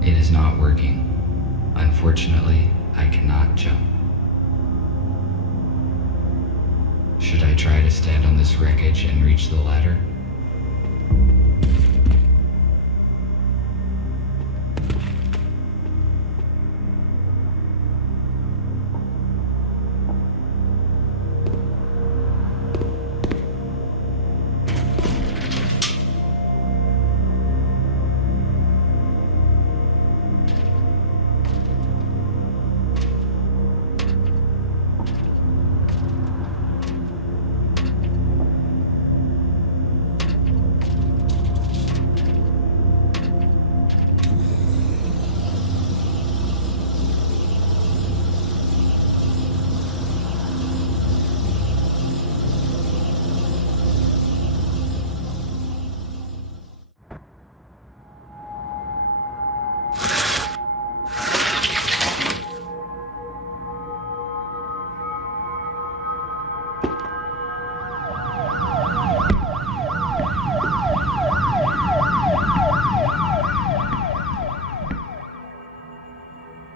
It is not working. Unfortunately, I cannot jump. Should I try to stand on this wreckage and reach the ladder?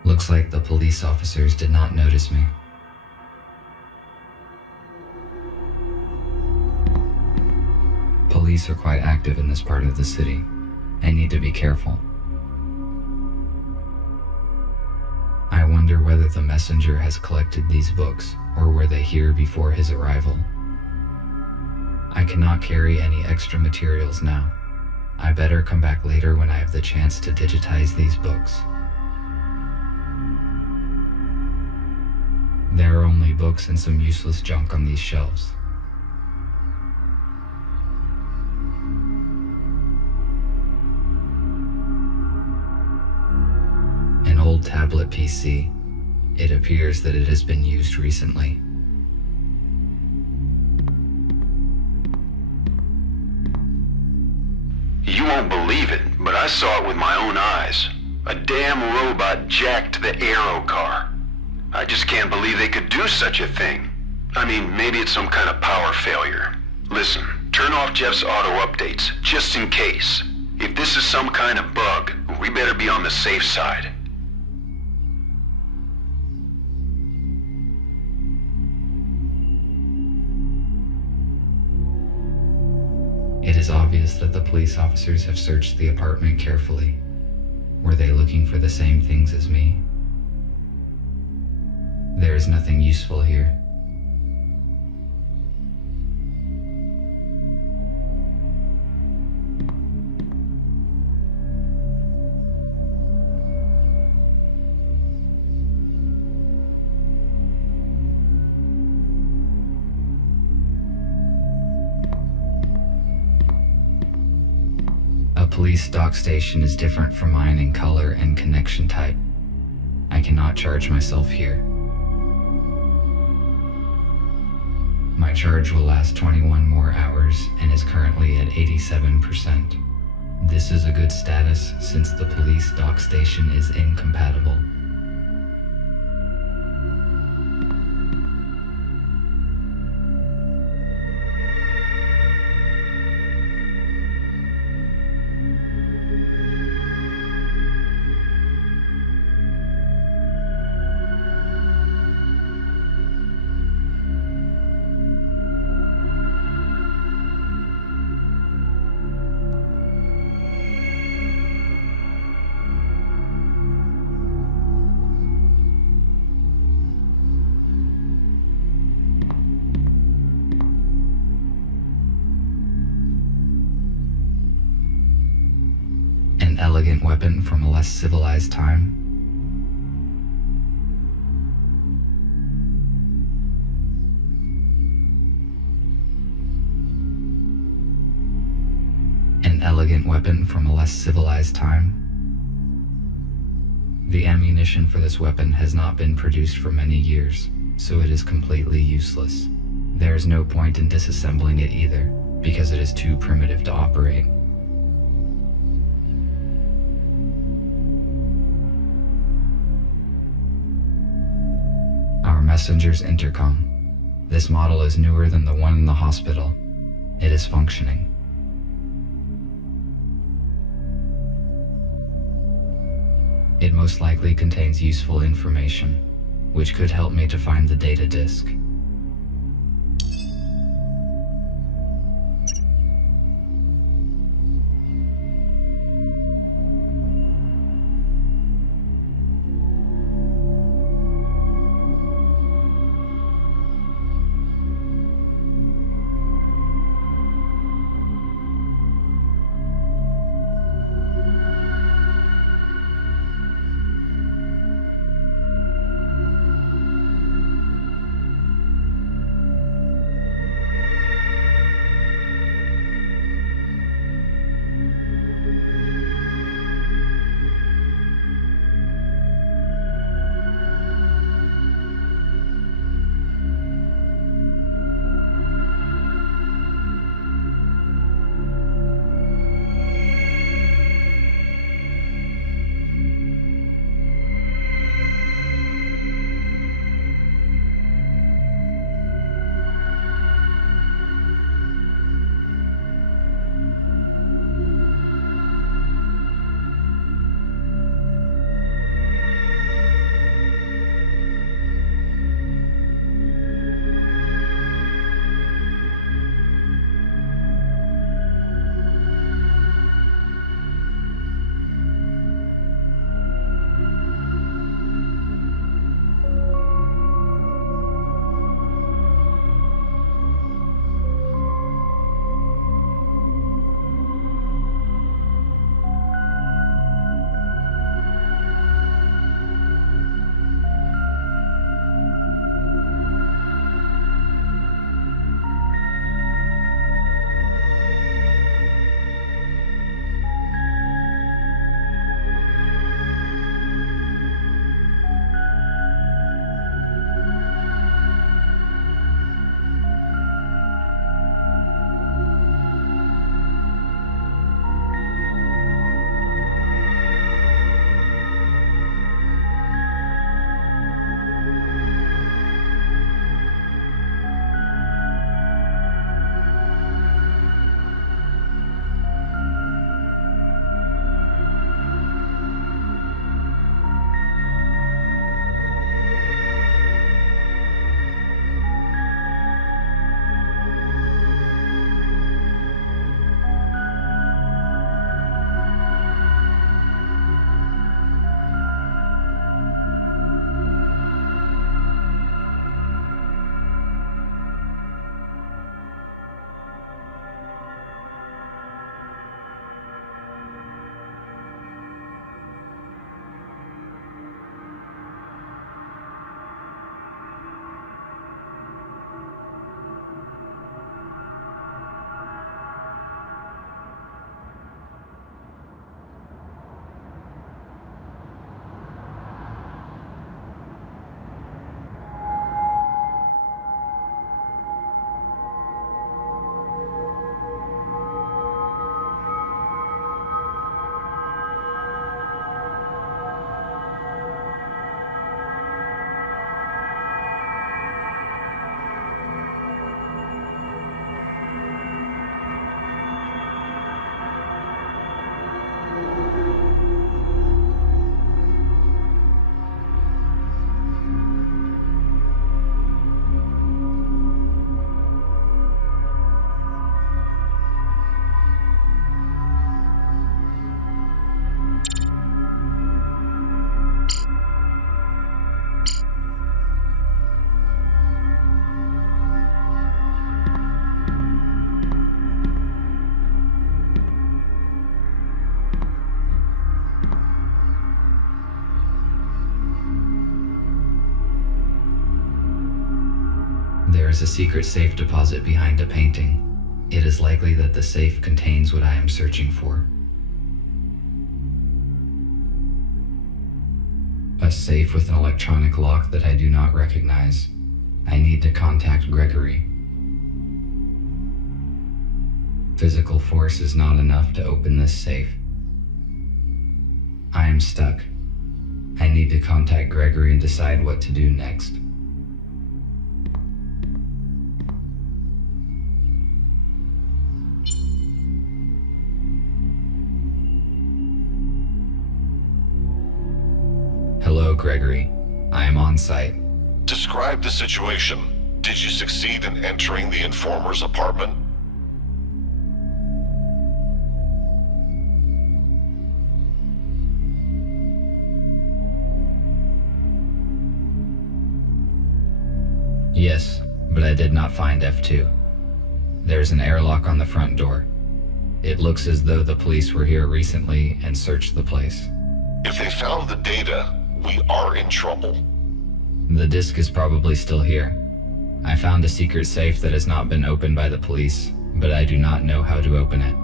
Looks like the police officers did not notice me. Police are quite active in this part of the city. I need to be careful. I wonder whether the messenger has collected these books, or were they here before his arrival? I cannot carry any extra materials now. I better come back later when I have the chance to digitize these books. There are only books and some useless junk on these shelves. An old tablet PC. It appears that it has been used recently. You won't believe it, but I saw it with my own eyes. A damn robot jacked the Aero car. I just can't believe they could do such a thing. I mean, maybe it's some kind of power failure. Listen, turn off Jeff's auto updates, just in case. If this is some kind of bug, we better be on the safe side. It is obvious that the police officers have searched the apartment carefully. Were they looking for the same things as me? There is nothing useful here. A police dock station is different from mine in color and connection type. I cannot charge myself here. My charge will last 21 more hours and is currently at 87%. This is a good status since the police dock station is incompatible. An elegant weapon from a less civilized time. An elegant weapon from a less civilized time. The ammunition for this weapon has not been produced for many years, so it is completely useless. There is no point in disassembling it either, because it is too primitive to operate. Our messenger's intercom. This model is newer than the one in the hospital. It is functioning. It most likely contains useful information, which could help me to find the data disk. There is a secret safe deposit behind a painting. It is likely that the safe contains what I am searching for. A safe with an electronic lock that I do not recognize. I need to contact Gregory. Physical force is not enough to open this safe. I am stuck. I need to contact Gregory and decide what to do next. Hello, Gregory. I am on site. Describe the situation. Did you succeed in entering the informer's apartment? Yes, but I did not find F2. There's an airlock on the front door. It looks as though the police were here recently and searched the place. If they found the data, we are in trouble. The disk is probably still here. I found a secret safe that has not been opened by the police, but I do not know how to open it.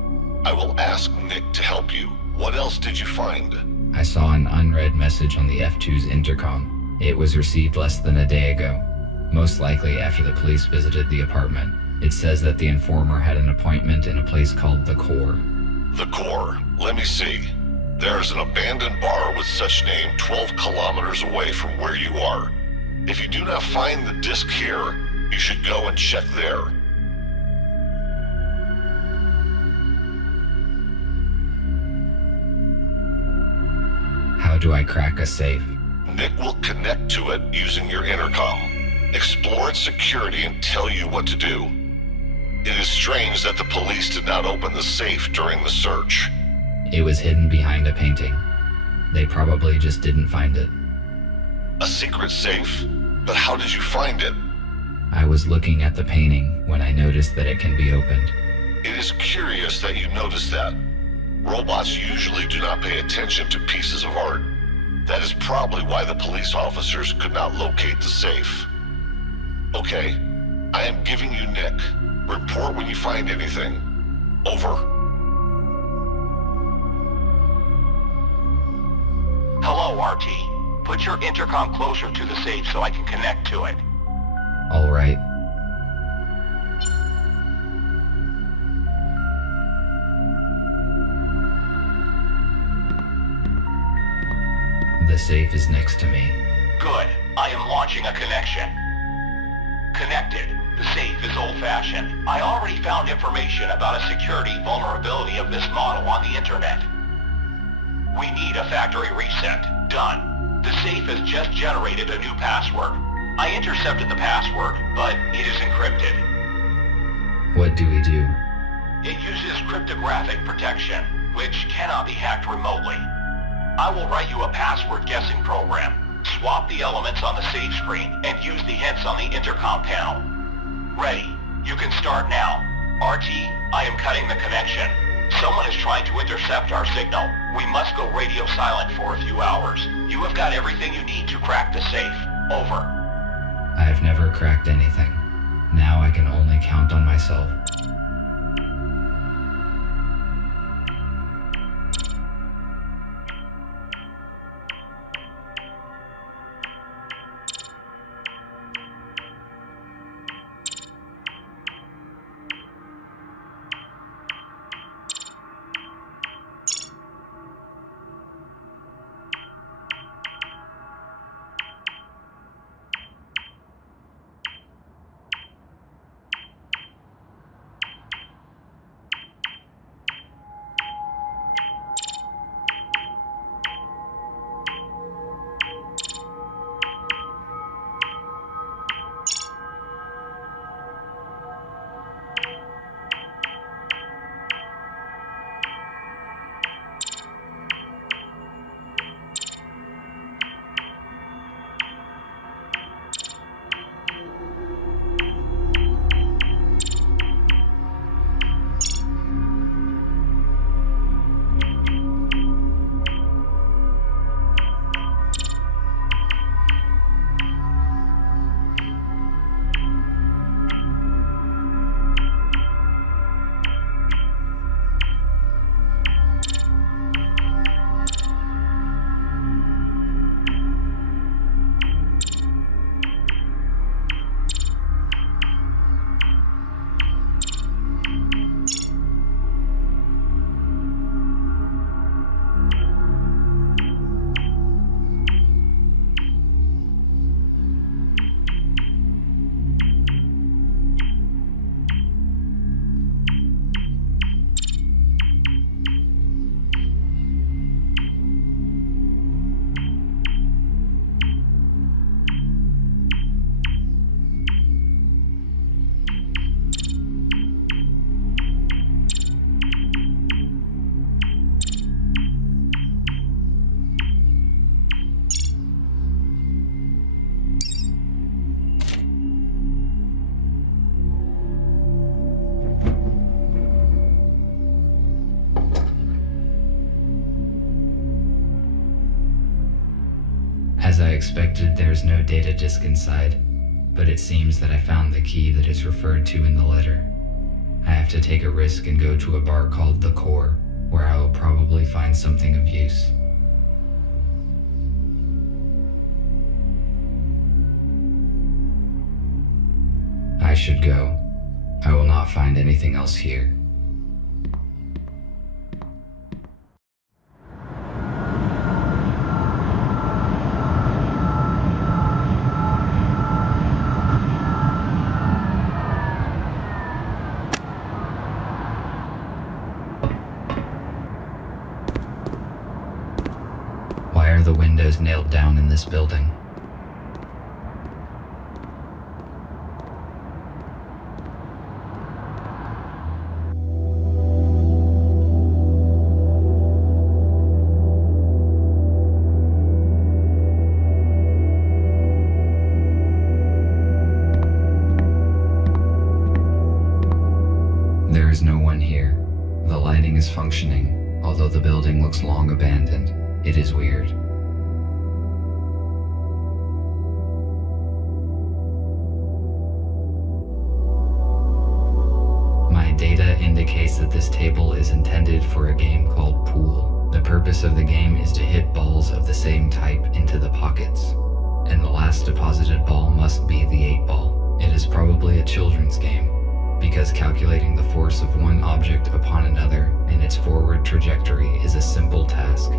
I will ask Nick to help you. What else did you find? I saw an unread message on the F2's intercom. It was received less than a day ago, most likely after the police visited the apartment. It says that the informer had an appointment in a place called The Core. The Core. Let me see. There is an abandoned bar with such name 12 kilometers away from where you are. If you do not find the disc here, you should go and check there. How do I crack a safe? Nick will connect to it using your intercom. Explore its security and tell you what to do. It is strange that the police did not open the safe during the search. It was hidden behind a painting. They probably just didn't find it. A secret safe? But how did you find it? I was looking at the painting when I noticed that it can be opened. It is curious that you noticed that. Robots usually do not pay attention to pieces of art. That is probably why the police officers could not locate the safe. Okay, I am giving you Nick. Report when you find anything. Over. Hello, RT. Put your intercom closer to the safe so I can connect to it. All right. The safe is next to me. Good. I am launching a connection. Connected. The safe is old-fashioned. I already found information about a security vulnerability of this model on the internet. We need a factory reset. Done. The safe has just generated a new password. I intercepted the password, but it is encrypted. What do we do? It uses cryptographic protection, which cannot be hacked remotely. I will write you a password guessing program. Swap the elements on the save screen and use the hints on the intercom panel. Ready. You can start now. RT, I am cutting the connection. Someone is trying to intercept our signal. We must go radio silent for a few hours. You have got everything you need to crack the safe. Over. I have never cracked anything. Now I can only count on myself. expected, there's no data disk inside, but it seems that I found the key that is referred to in the letter. I have to take a risk and go to a bar called The Core, where I will probably find something of use. I should go. I will not find anything else here. Why are the windows nailed down in this building? There is no one here. The lighting is functioning, although the building looks long abandoned. It is weird. My data indicates that this table is intended for a game called Pool. The purpose of the game is to hit balls of the same type into the pockets, and the last deposited ball must be the 8-ball. It is probably a children's game, because calculating the force of one object upon another and its forward trajectory is a simple task.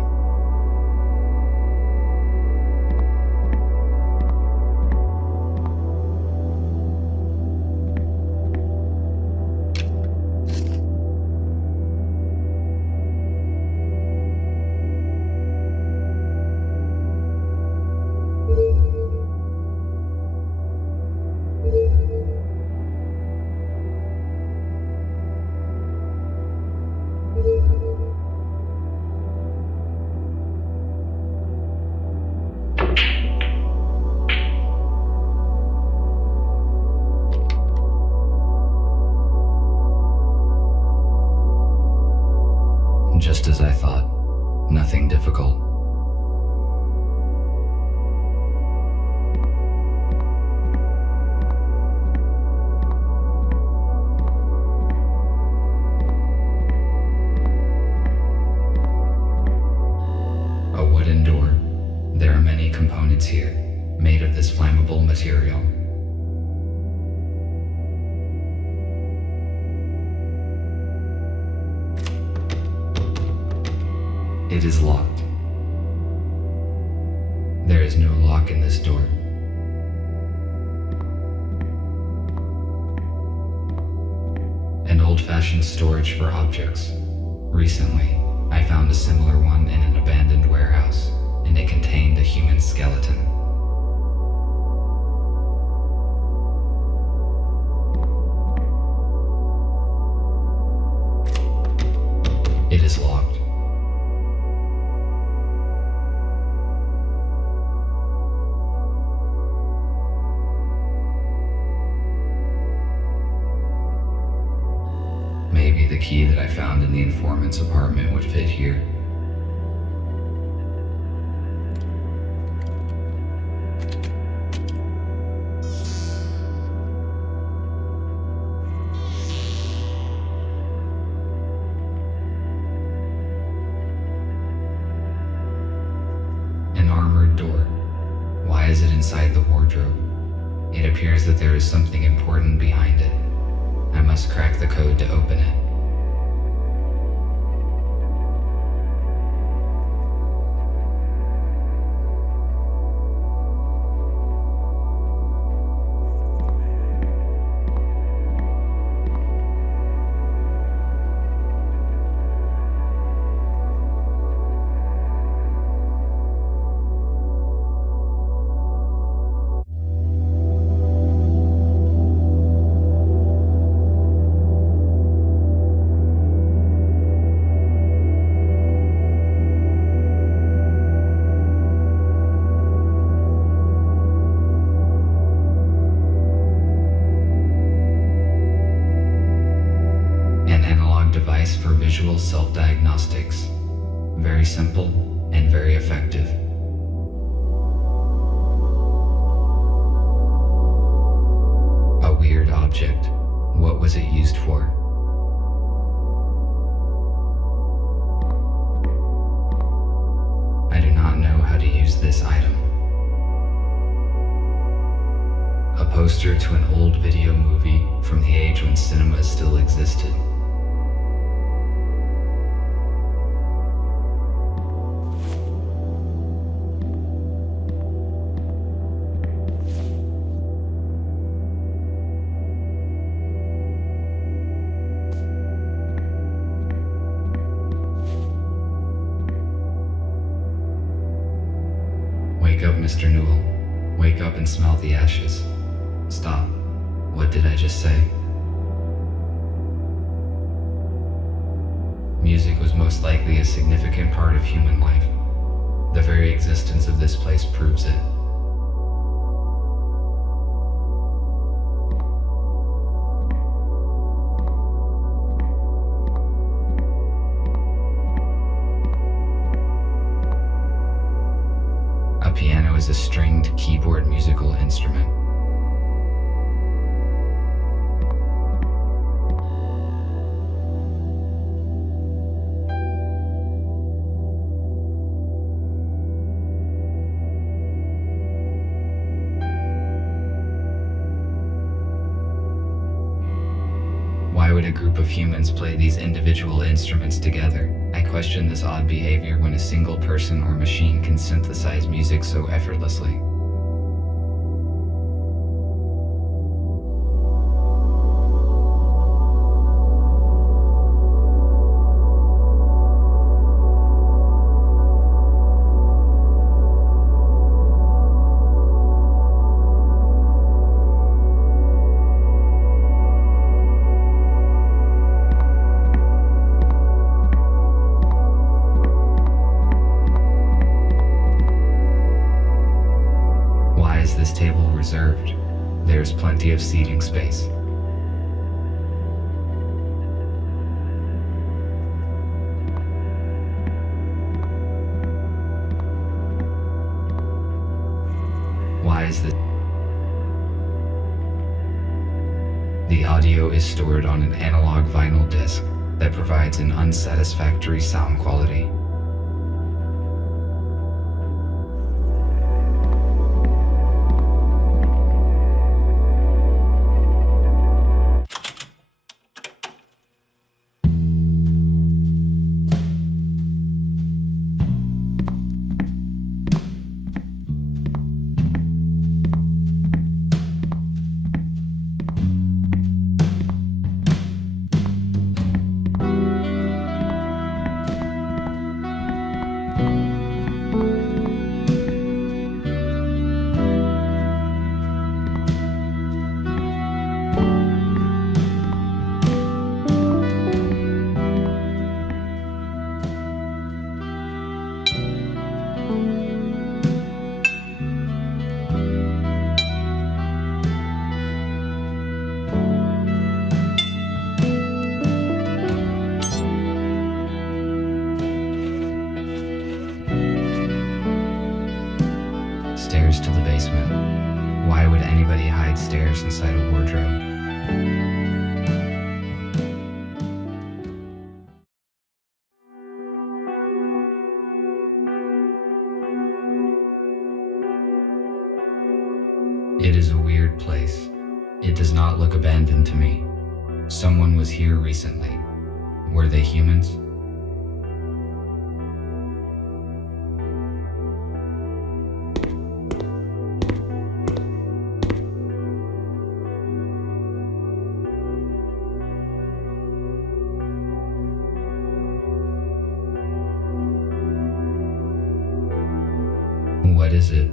Just as I thought, nothing difficult. A wooden door. There are many components here, made of this flammable material. It is locked. There is no lock in this door. An old-fashioned storage for objects. Recently, I found a similar one in an abandoned warehouse, and it contained a human skeleton. It is locked. Maybe the key that I found in the informant's apartment would fit here. An armored door. Why is it inside the wardrobe? It appears that there is something important behind it. I must crack the code to open it. Device for visual self-diagnostics. Very simple and very effective. object. What was it used for? I do not know how to use this item. A poster to an old video movie from the age when cinema still existed. Wake up, Mr. Newell. Wake up and smell the ashes. Stop. What did I just say? Music was most likely a significant part of human life. The very existence of this place proves it. A piano is a stringed keyboard musical instrument. Why would a group of humans play these individual instruments together? I question this odd behavior when a single person or machine can synthesize music so effortlessly. This table reserved. There's plenty of seating space. Why is this? The audio is stored on an analog vinyl disc that provides an unsatisfactory sound quality. Stairs to the basement. Why would anybody hide stairs inside a wardrobe? It is a weird place. It does not look abandoned to me. Someone was here recently. Were they humans? What is it?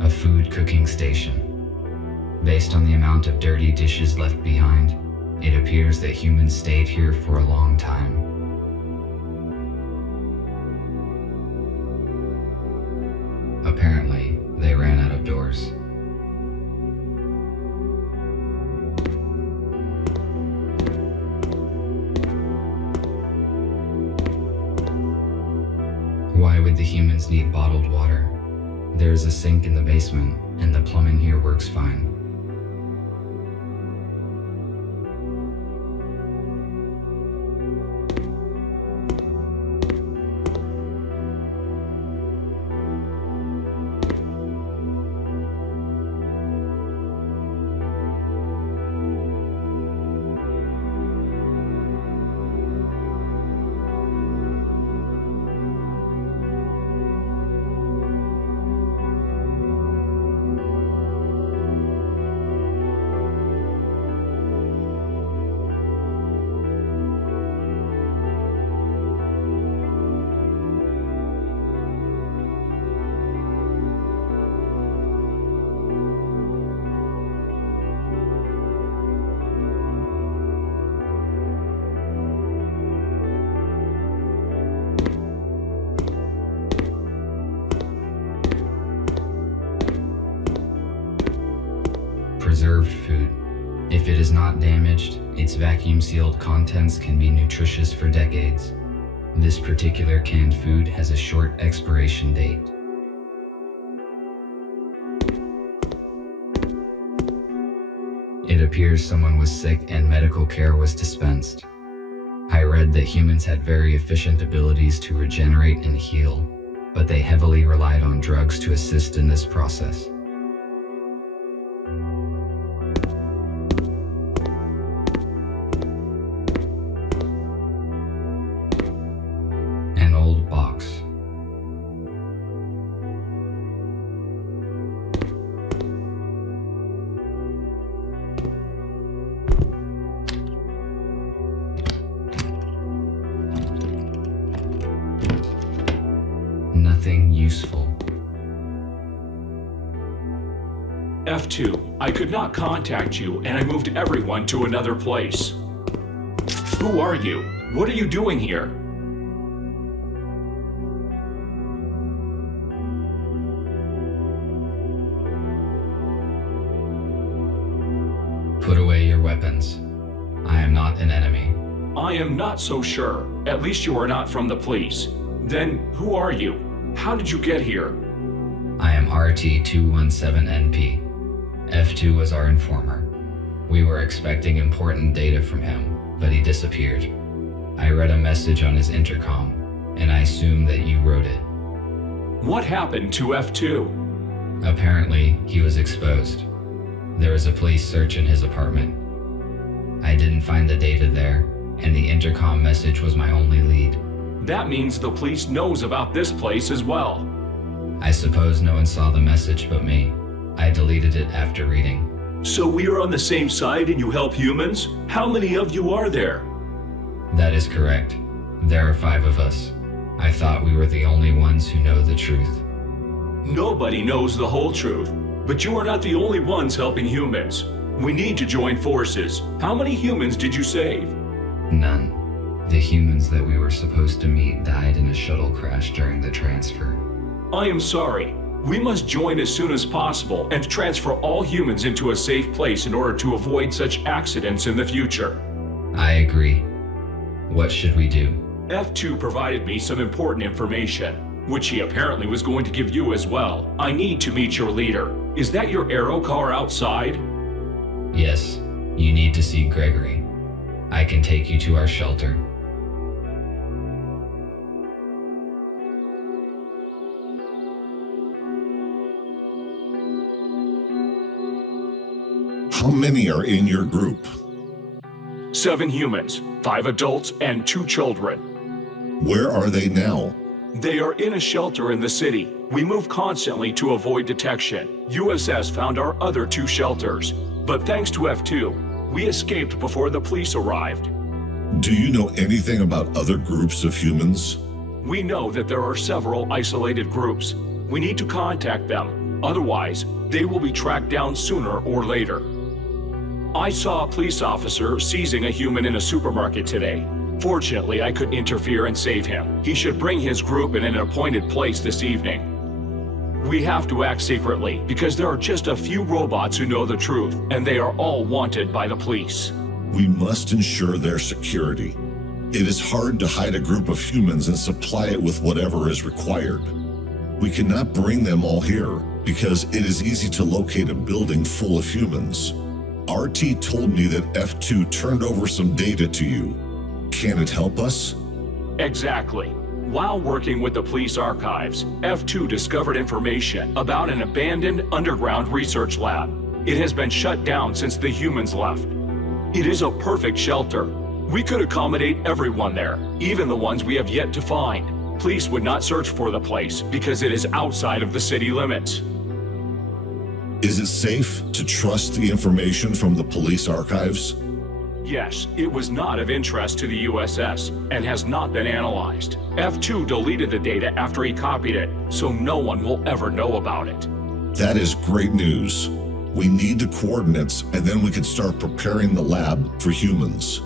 A food cooking station. Based on the amount of dirty dishes left behind, it appears that humans stayed here for a long time. Apparently, they ran out of doors. humans need bottled water. There's a sink in the basement, and the plumbing here works fine. Preserved food. If it is not damaged, its vacuum-sealed contents can be nutritious for decades. This particular canned food has a short expiration date. It appears someone was sick and medical care was dispensed. I read that humans had very efficient abilities to regenerate and heal, but they heavily relied on drugs to assist in this process. An old box. Nothing useful. F2, I could not contact you, and I moved everyone to another place. Who are you? What are you doing here? Put away your weapons. I am not an enemy. I am not so sure. At least you are not from the police. Then, who are you? How did you get here? I am RT-217NP. F2 was our informer. We were expecting important data from him, but he disappeared. I read a message on his intercom, and I assume that you wrote it. What happened to F2? Apparently, he was exposed. There was a police search in his apartment. I didn't find the data there, and the intercom message was my only lead. That means the police knows about this place as well. I suppose no one saw the message but me. I deleted it after reading. So we are on the same side and you help humans? How many of you are there? That is correct. There are 5 of us. I thought we were the only ones who know the truth. Nobody knows the whole truth, but you are not the only ones helping humans. We need to join forces. How many humans did you save? None. The humans that we were supposed to meet died in a shuttle crash during the transfer. I am sorry. We must join as soon as possible and transfer all humans into a safe place in order to avoid such accidents in the future. I agree. What should we do? F2 provided me some important information, which he apparently was going to give you as well. I need to meet your leader. Is that your aero car outside? Yes. You need to see Gregory. I can take you to our shelter. How many are in your group? 7 humans, 5 adults, and 2 children. Where are they now? They are in a shelter in the city. We move constantly to avoid detection. USS found our other 2 shelters, but thanks to F2, we escaped before the police arrived. Do you know anything about other groups of humans? We know that there are several isolated groups. We need to contact them. Otherwise, they will be tracked down sooner or later. I saw a police officer seizing a human in a supermarket today. Fortunately, I could interfere and save him. He should bring his group in an appointed place this evening. We have to act secretly because there are just a few robots who know the truth, and they are all wanted by the police. We must ensure their security. It is hard to hide a group of humans and supply it with whatever is required. We cannot bring them all here because it is easy to locate a building full of humans. RT told me that F2 turned over some data to you. Can it help us? Exactly. While working with the police archives, F2 discovered information about an abandoned underground research lab. It has been shut down since the humans left. It is a perfect shelter. We could accommodate everyone there, even the ones we have yet to find. Police would not search for the place because it is outside of the city limits. Is it safe to trust the information from the police archives? Yes, it was not of interest to the USS and has not been analyzed. F2 deleted the data after he copied it, so no one will ever know about it. That is great news. We need the coordinates, and then we can start preparing the lab for humans.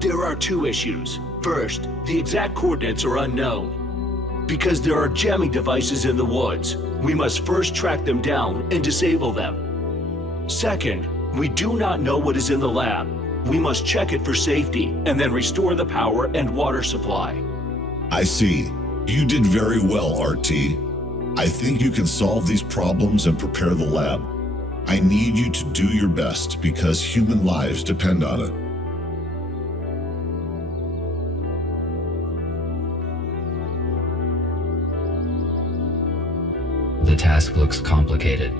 There are two issues. First, the exact coordinates are unknown. Because there are jamming devices in the woods, we must first track them down and disable them. Second, we do not know what is in the lab. We must check it for safety and then restore the power and water supply. I see. You did very well, RT. I think you can solve these problems and prepare the lab. I need you to do your best because human lives depend on it. The task looks complicated.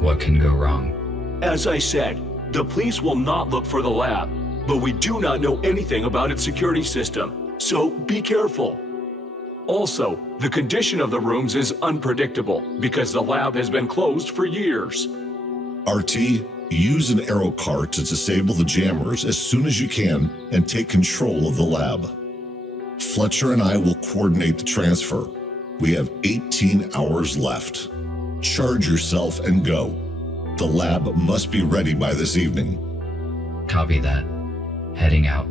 What can go wrong? As I said, the police will not look for the lab, but we do not know anything about its security system, so be careful. Also, the condition of the rooms is unpredictable because the lab has been closed for years. RT, use an arrow cart to disable the jammers as soon as you can and take control of the lab. Fletcher and I will coordinate the transfer. We have 18 hours left. Charge yourself and go. The lab must be ready by this evening. Copy that. Heading out.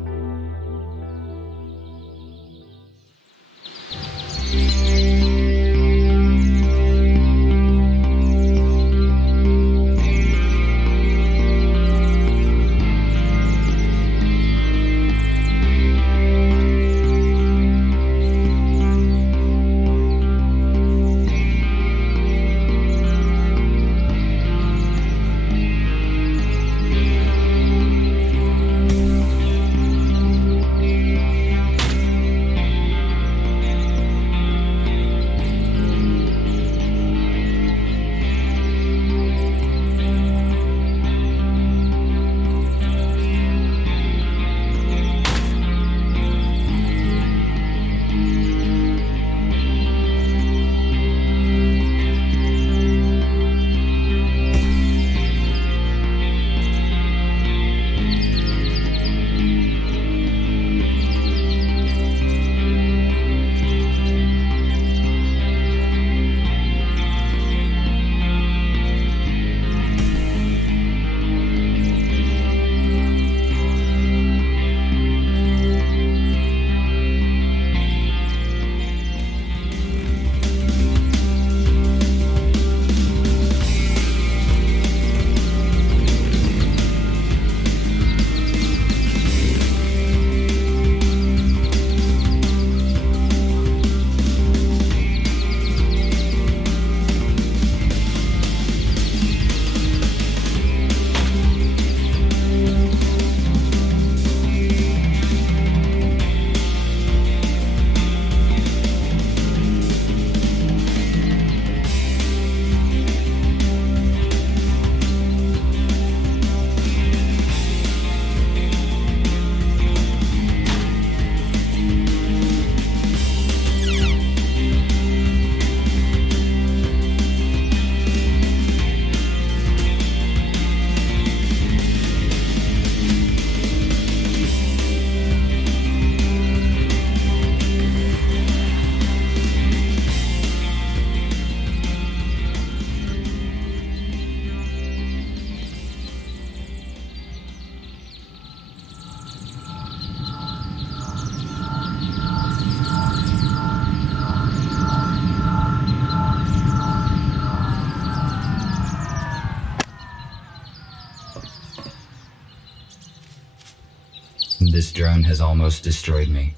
This drone has almost destroyed me.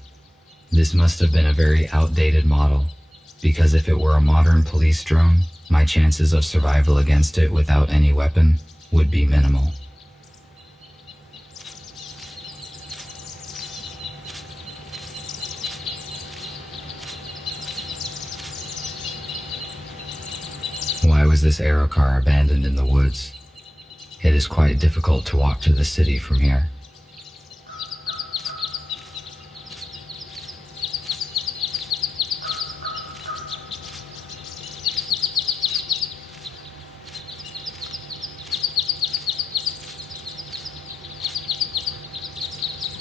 This must have been a very outdated model. Because if it were a modern police drone, my chances of survival against it without any weapon would be minimal. Why was this aerocar abandoned in the woods? It is quite difficult to walk to the city from here.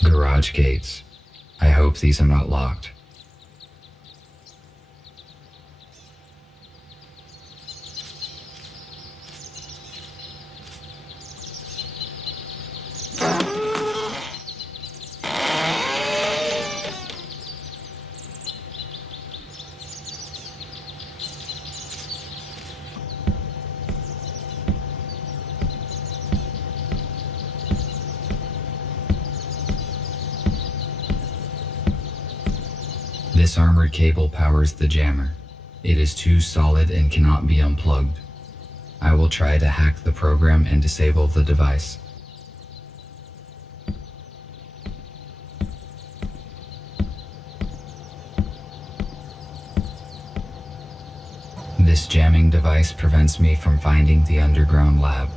Garage gates. I hope these are not locked. This armored cable powers the jammer. It is too solid and cannot be unplugged. I will try to hack the program and disable the device. This jamming device prevents me from finding the underground lab.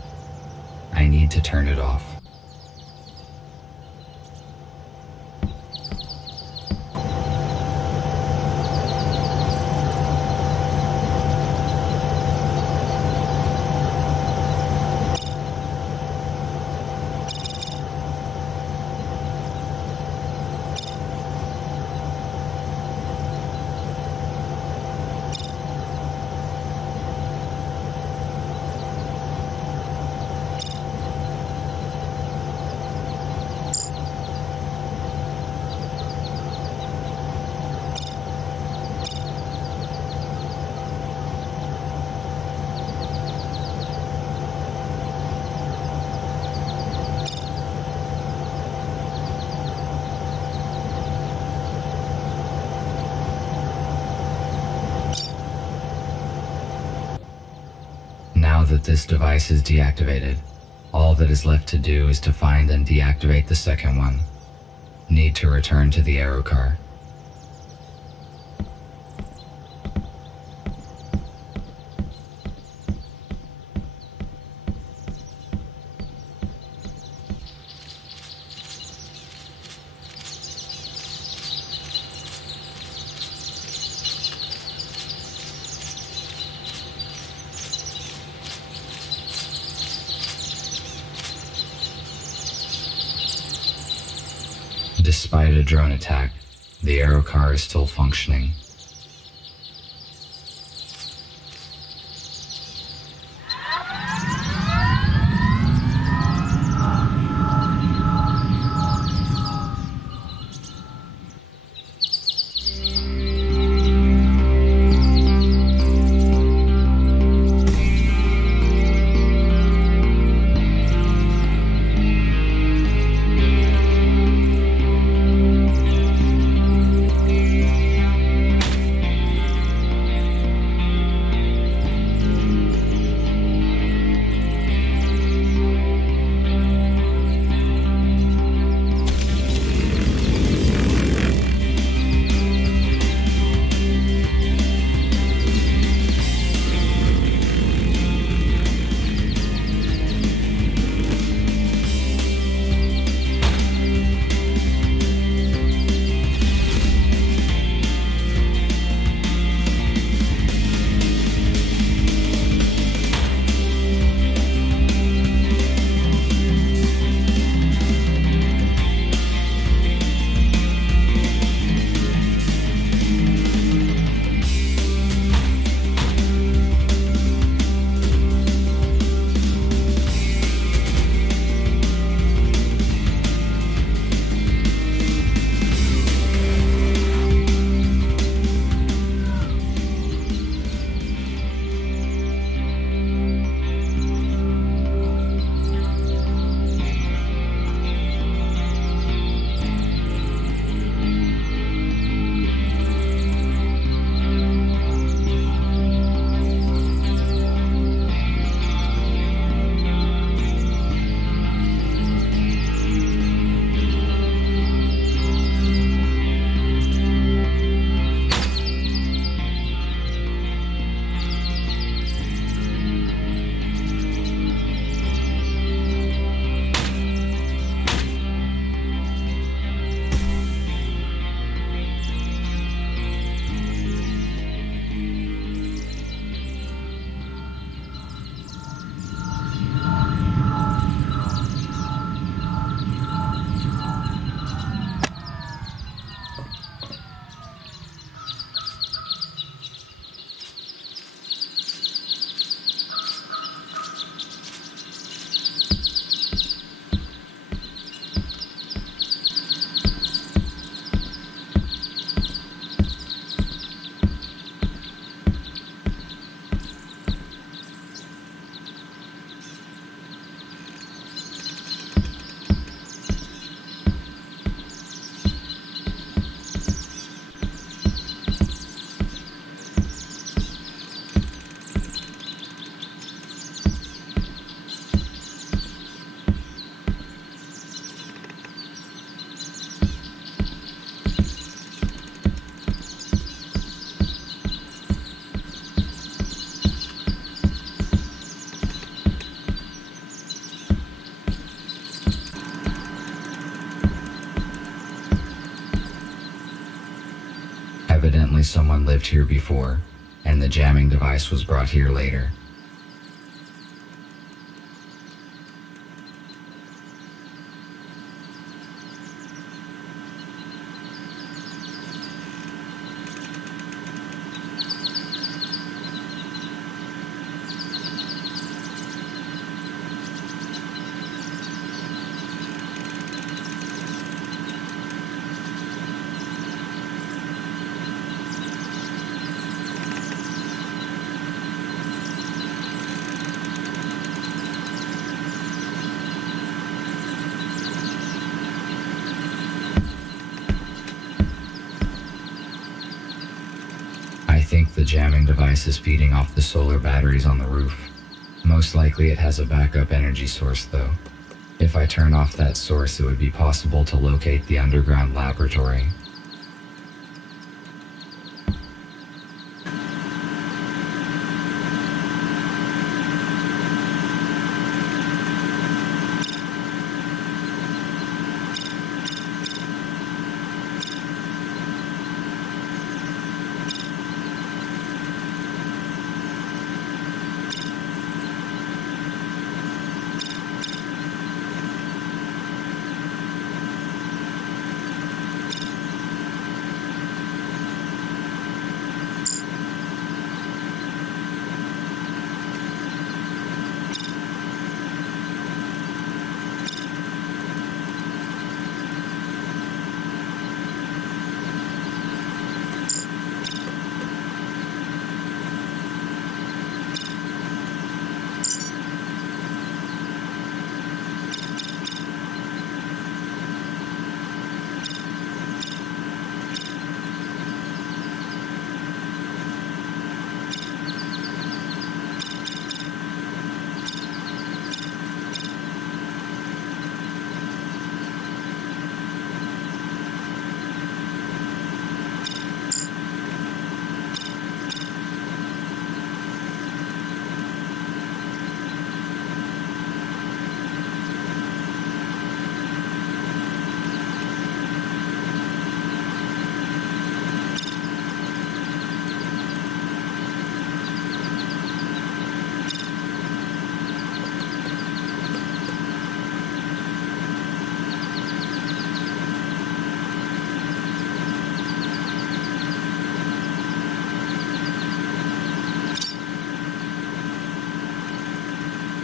I need to turn it off. Now that this device is deactivated, all that is left to do is to find and deactivate the second one. Need to return to the aerocar. Despite a drone attack, the aerocar is still functioning. Evidently someone lived here before, and the jamming device was brought here later. I think the jamming device is feeding off the solar batteries on the roof. Most likely it has a backup energy source though. If I turn off that source, it would be possible to locate the underground laboratory.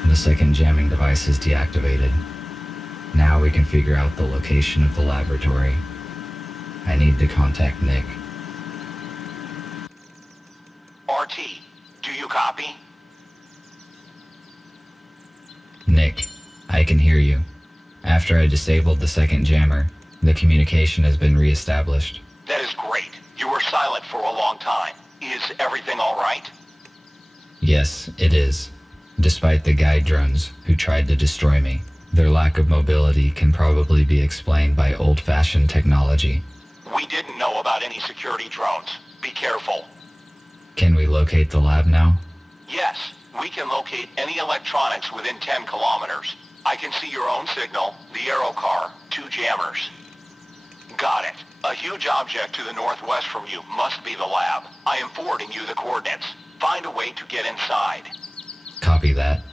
The second jamming device is deactivated. Now we can figure out the location of the laboratory. I need to contact Nick. RT, do you copy? Nick, I can hear you. After I disabled the second jammer, the communication has been reestablished. That is great. You were silent for a long time. Is everything all right? Yes, it is. Despite the guide drones who tried to destroy me, their lack of mobility can probably be explained by old-fashioned technology. We didn't know about any security drones. Be careful. Can we locate the lab now? Yes, we can locate any electronics within 10 kilometers. I can see your own signal, the aero car, 2 jammers. Got it. A huge object to the northwest from you must be the lab. I am forwarding you the coordinates. Find a way to get inside. Copy that.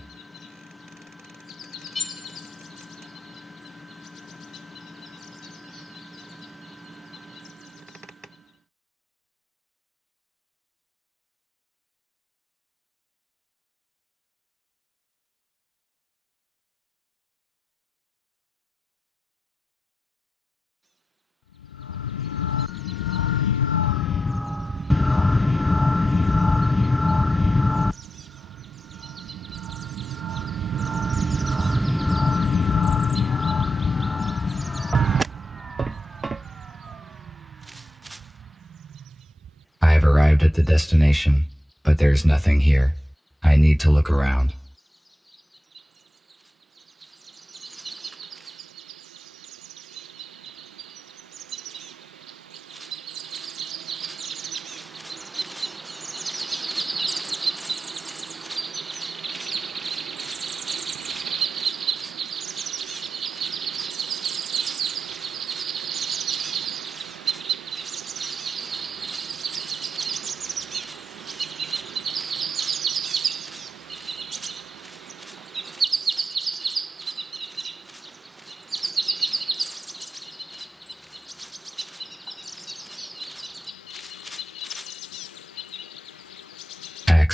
I have arrived at the destination, but there's nothing here. I need to look around.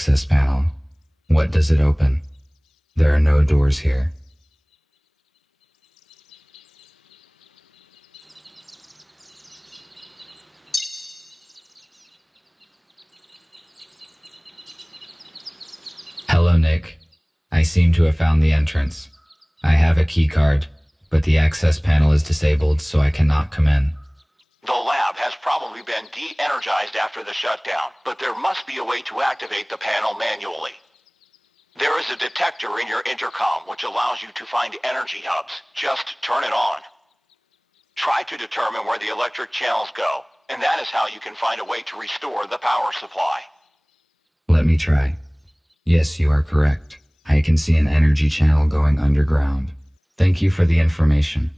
access panel. What does it open? There are no doors here. Hello, Nick. I seem to have found the entrance. I have a key card, but the access panel is disabled, so I cannot come in. The lab has probably been de-energized after the shutdown, but there must be a way to activate the panel manually. There is a detector in your intercom which allows you to find energy hubs. Just turn it on. Try to determine where the electric channels go, and that is how you can find a way to restore the power supply. Let me try. Yes, you are correct. I can see an energy channel going underground. Thank you for the information.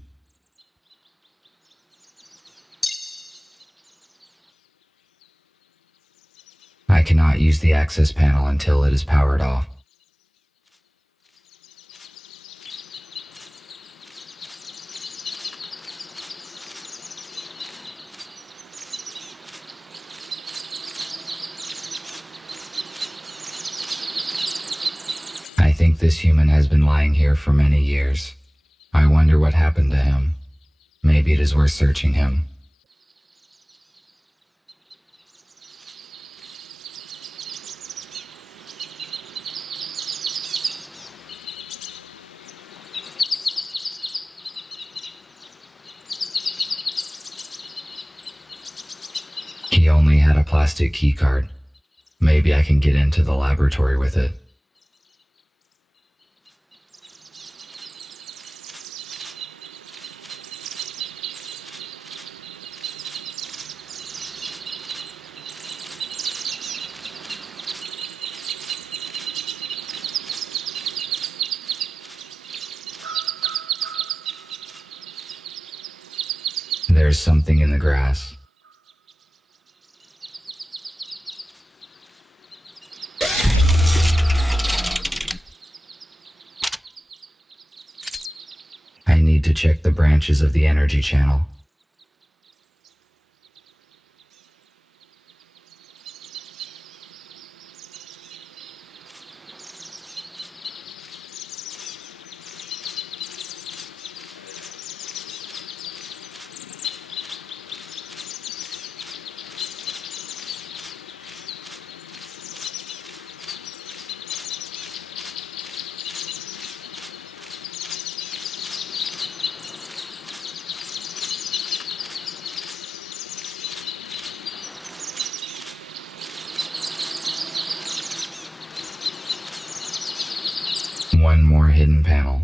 I cannot use the access panel until it is powered off. I think this human has been lying here for many years. I wonder what happened to him. Maybe it is worth searching him. He only had a plastic key card. Maybe I can get into the laboratory with it. There's something in the grass. I need to check the branches of the energy channel. One more hidden panel.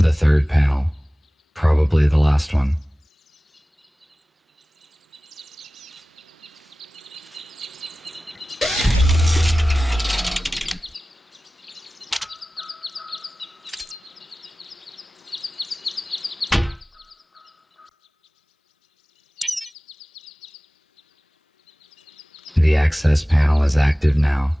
The third panel. Probably the last one. The access panel is active now.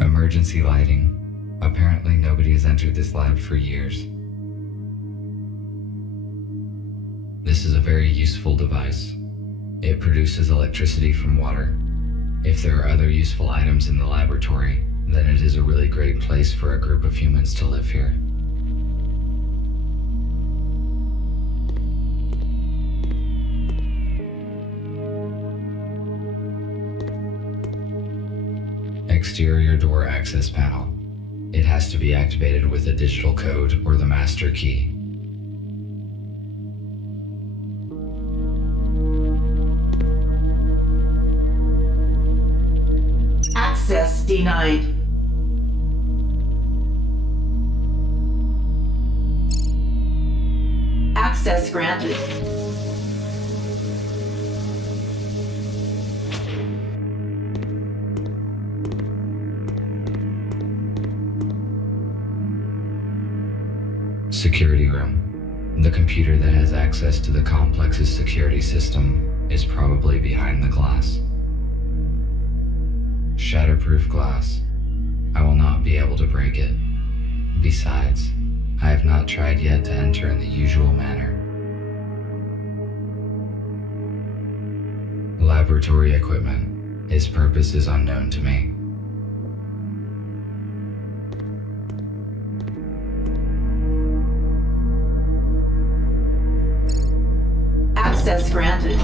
Emergency lighting. Apparently nobody has entered this lab for years. This is a very useful device. It produces electricity from water. If there are other useful items in the laboratory, then it is a really great place for a group of humans to live here. Exterior door access panel. It has to be activated with a digital code or the master key. Access denied. Access granted. Security room. The computer that has access to the complex's security system is probably behind the glass. Shatterproof glass. I will not be able to break it. Besides, I have not tried yet to enter in the usual manner. Laboratory equipment. Its purpose is unknown to me. Access granted.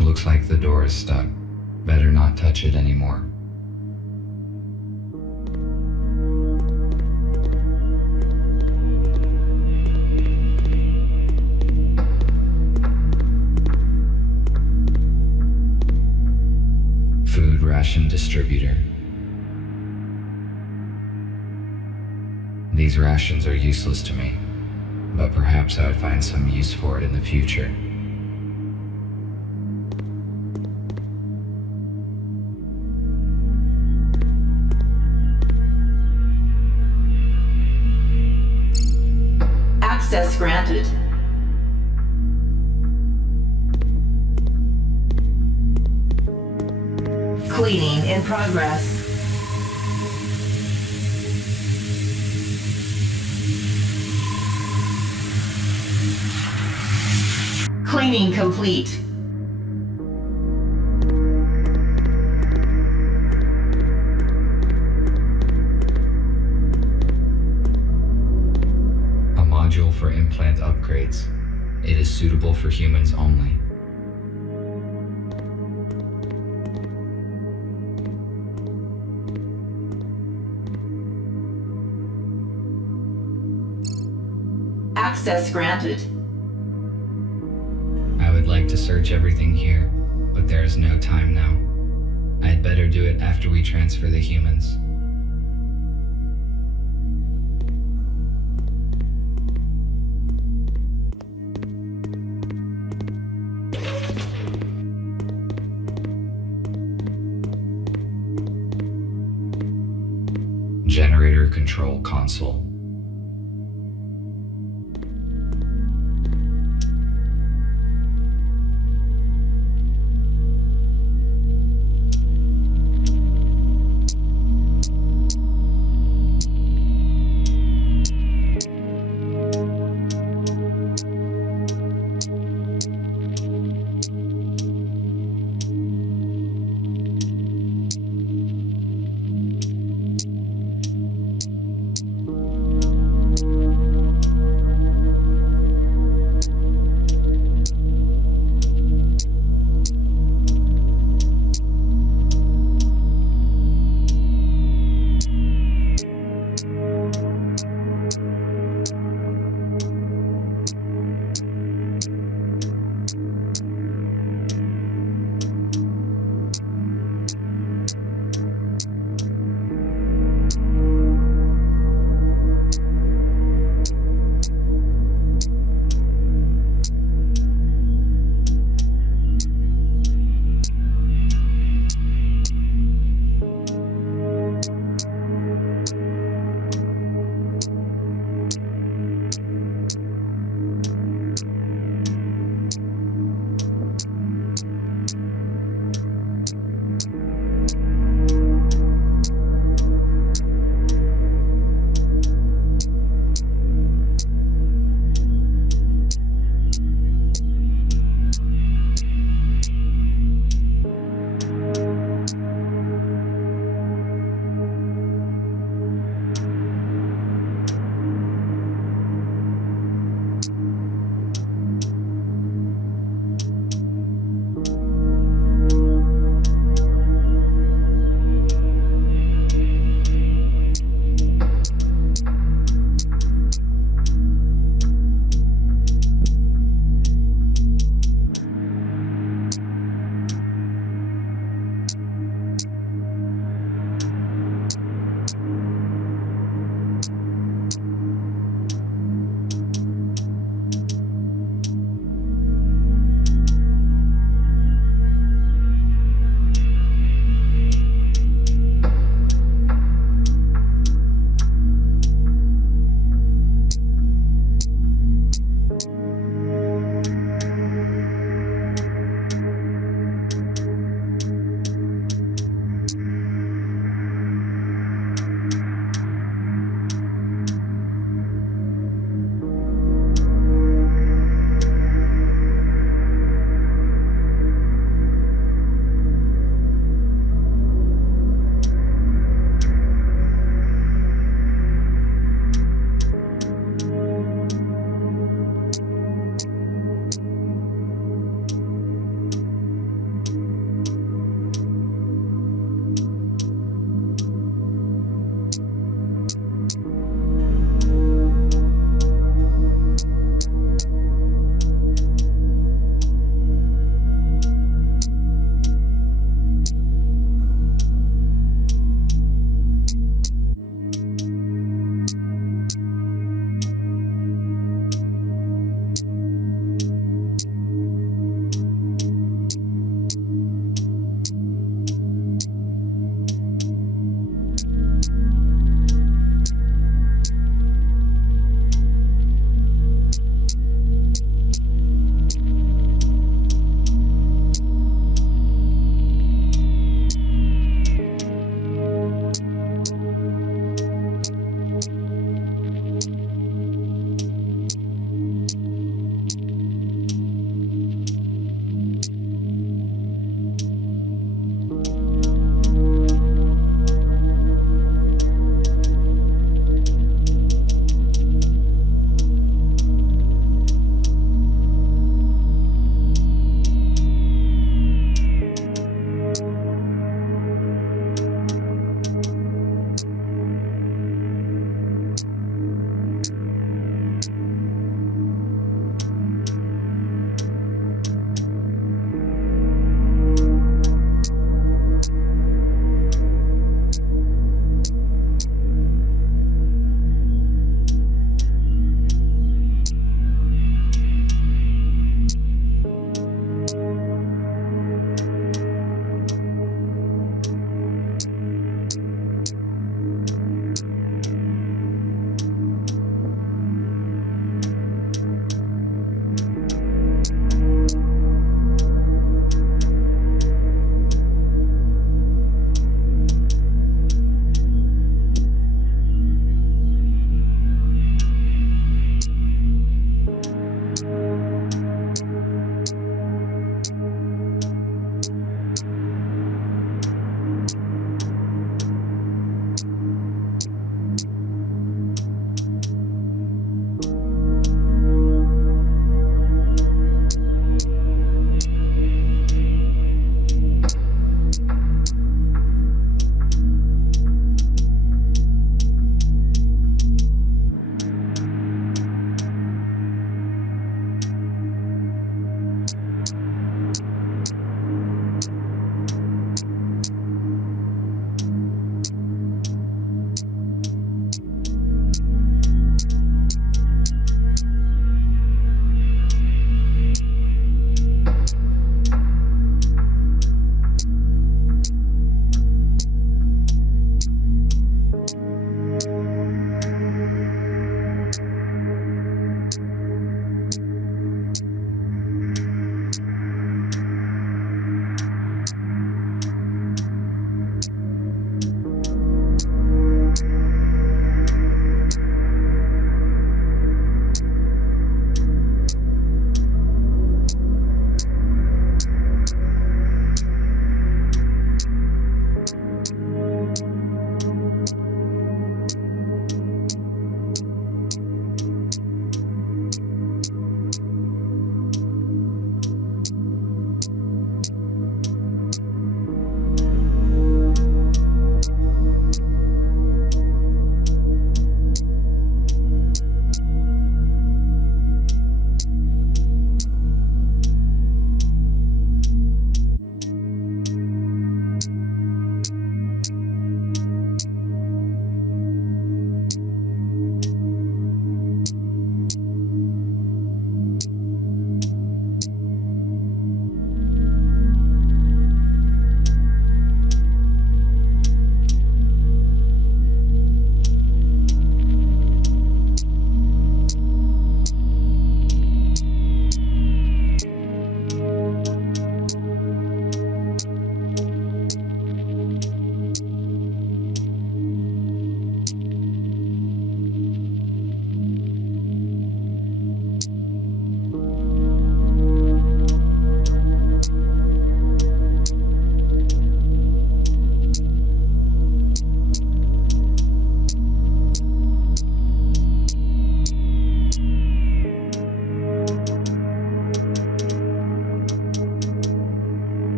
Looks like the door is stuck. Better not touch it anymore. Food ration distributor. These rations are useless to me, but perhaps I would find some use for it in the future. Access granted. Cleaning in progress. Cleaning complete. A module for implant upgrades. It is suitable for humans only. Access granted. I would like to search everything here, but there is no time now. I'd better do it after we transfer the humans. Generator control console.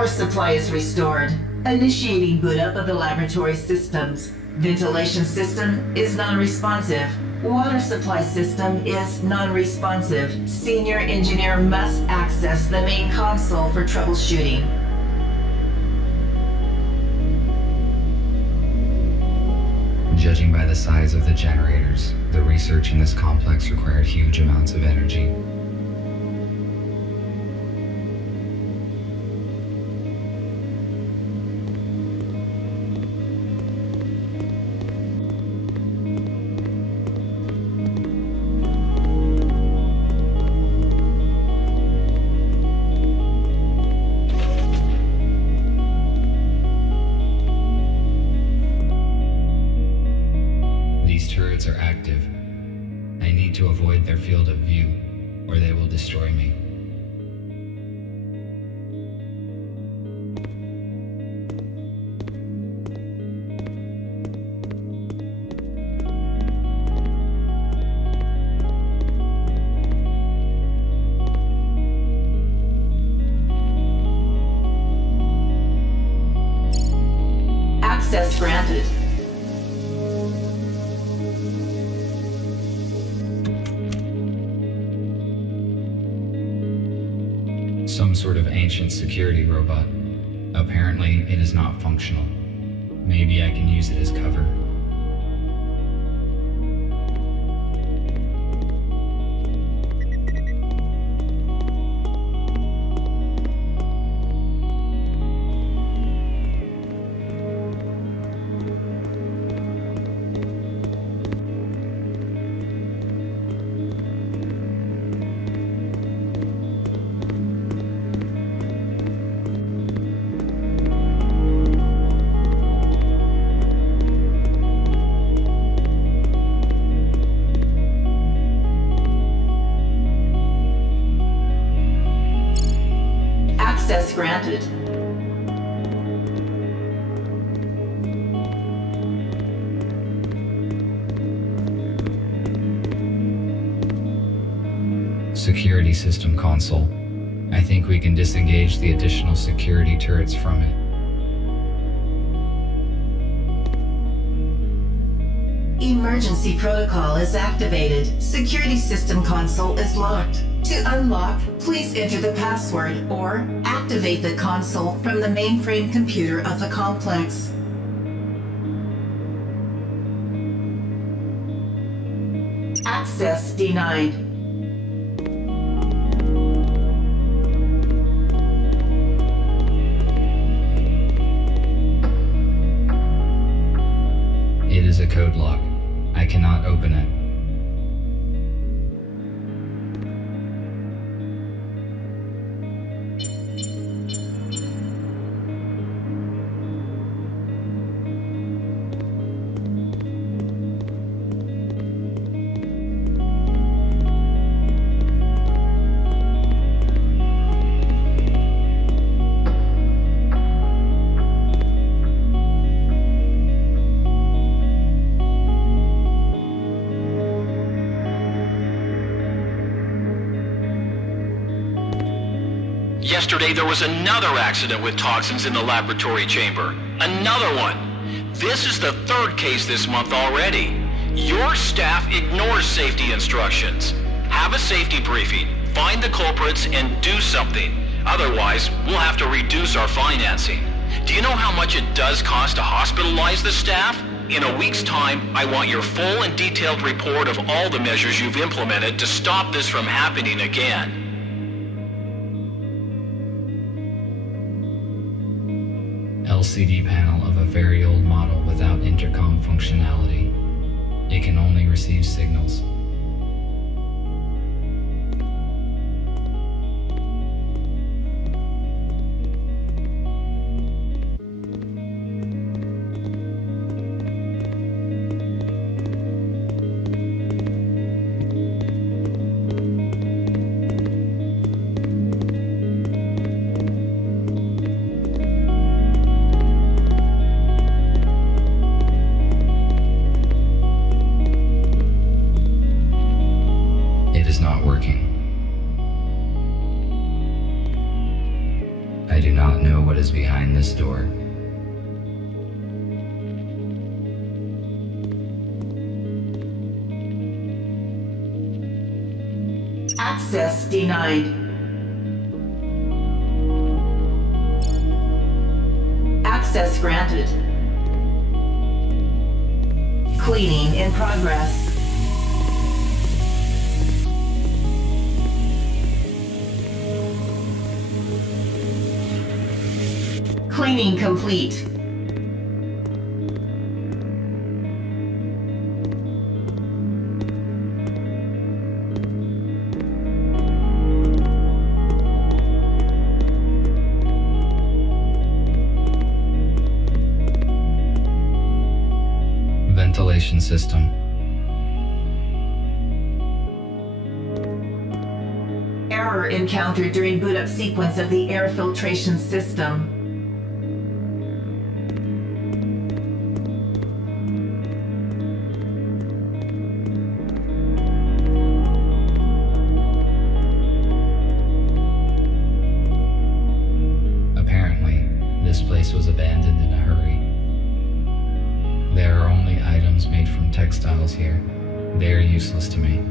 Power supply is restored. Initiating boot up of the laboratory systems. Ventilation system is non-responsive. Water supply system is non-responsive. Senior engineer must access the main console for troubleshooting. Judging by the size of the generators, the research in this complex required huge amounts of energy. Are active. I need to avoid their field of view, or they will destroy me. Access granted. Some sort of ancient security robot. Apparently, it is not functional. Maybe I can use it as cover. Access granted. Security system console. I think we can disengage the additional security turrets from it. Emergency protocol is activated. Security system console is locked. To unlock, please enter the password or activate the console from the mainframe computer of the complex. Access denied. It is a code lock. I cannot open it. Yesterday, there was another accident with toxins in the laboratory chamber. Another one. This is the third case this month already. Your staff ignores safety instructions. Have a safety briefing, find the culprits, and do something. Otherwise, we'll have to reduce our financing. Do you know how much it does cost to hospitalize the staff? In a week's time, I want your full and detailed report of all the measures you've implemented to stop this from happening again. LCD panel of a very old model without intercom functionality. It can only receive signals. I do not know what is behind this door. Access denied. Access granted. Cleaning in progress. Cleaning complete. Ventilation system. Error encountered during boot-up sequence of the air filtration system. Apparently, this place was abandoned in a hurry. There are only items made from textiles here. They are useless to me.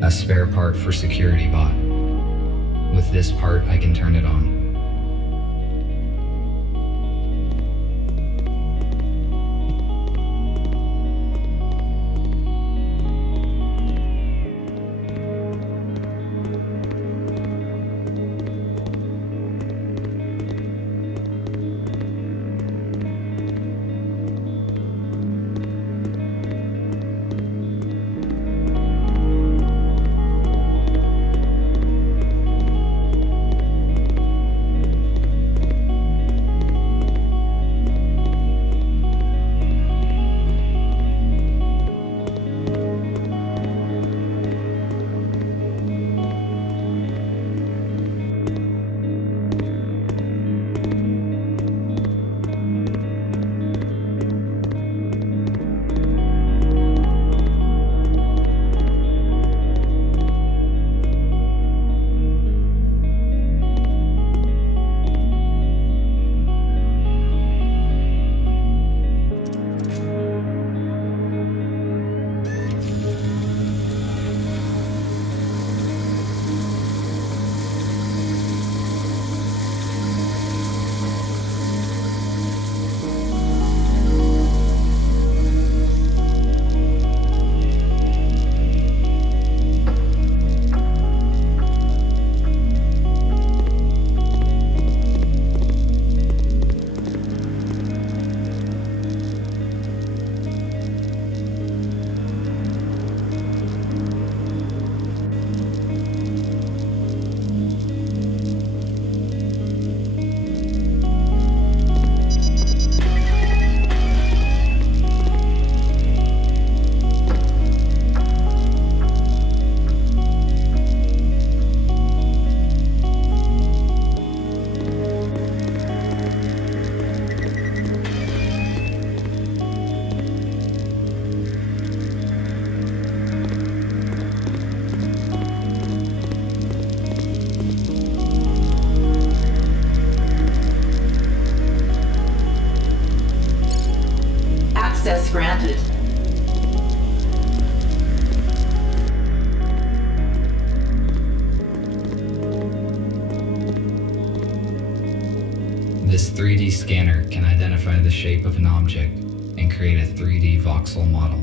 A spare part for security bot. With this part, I can turn it on. This 3D scanner can identify the shape of an object and create a 3D voxel model.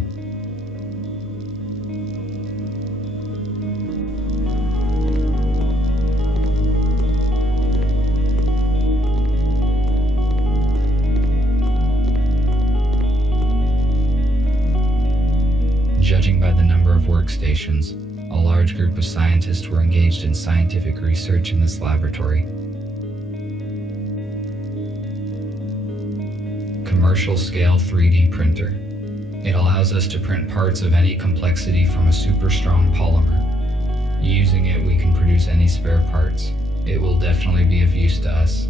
Judging by the number of workstations, a large group of scientists were engaged in scientific research in this laboratory. Commercial scale 3D printer. It allows us to print parts of any complexity from a super strong polymer. Using it, we can produce any spare parts. It will definitely be of use to us.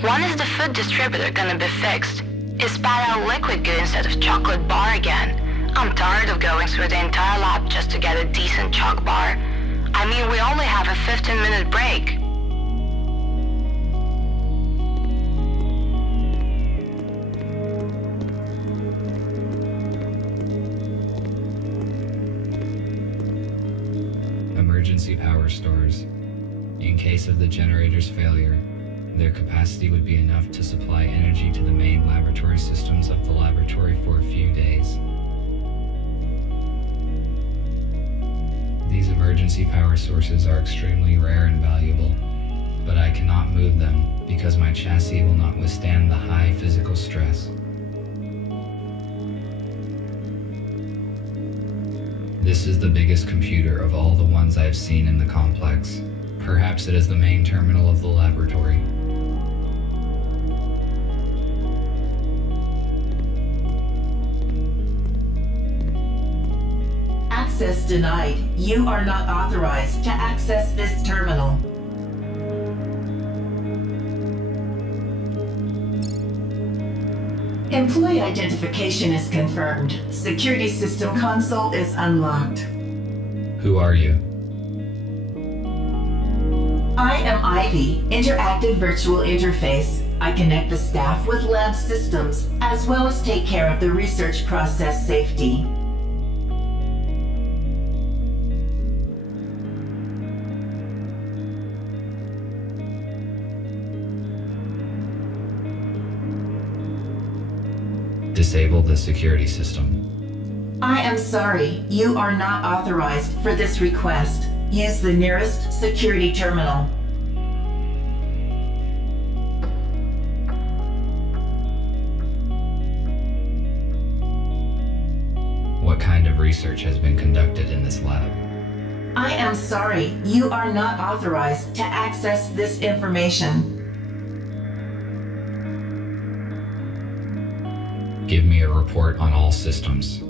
When is the food distributor gonna be fixed? Is spat out liquid good instead of chocolate bar again? I'm tired of going through the entire lab just to get a decent choc bar. I mean, we only have a 15-minute break. Emergency power stores. In case of the generator's failure, their capacity would be enough to supply energy to the main laboratory systems of the laboratory for a few days. These emergency power sources are extremely rare and valuable, but I cannot move them because my chassis will not withstand the high physical stress. This is the biggest computer of all the ones I've seen in the complex. Perhaps it is the main terminal of the laboratory. Access denied. You are not authorized to access this terminal. Employee identification is confirmed. Security system console is unlocked. Who are you? I am Ivy, interactive virtual interface. I connect the staff with lab systems, as well as take care of the research process safety. Disable the security system. I am sorry, you are not authorized for this request. Use the nearest security terminal. What kind of research has been conducted in this lab? I am sorry, you are not authorized to access this information. Give me a report on all systems.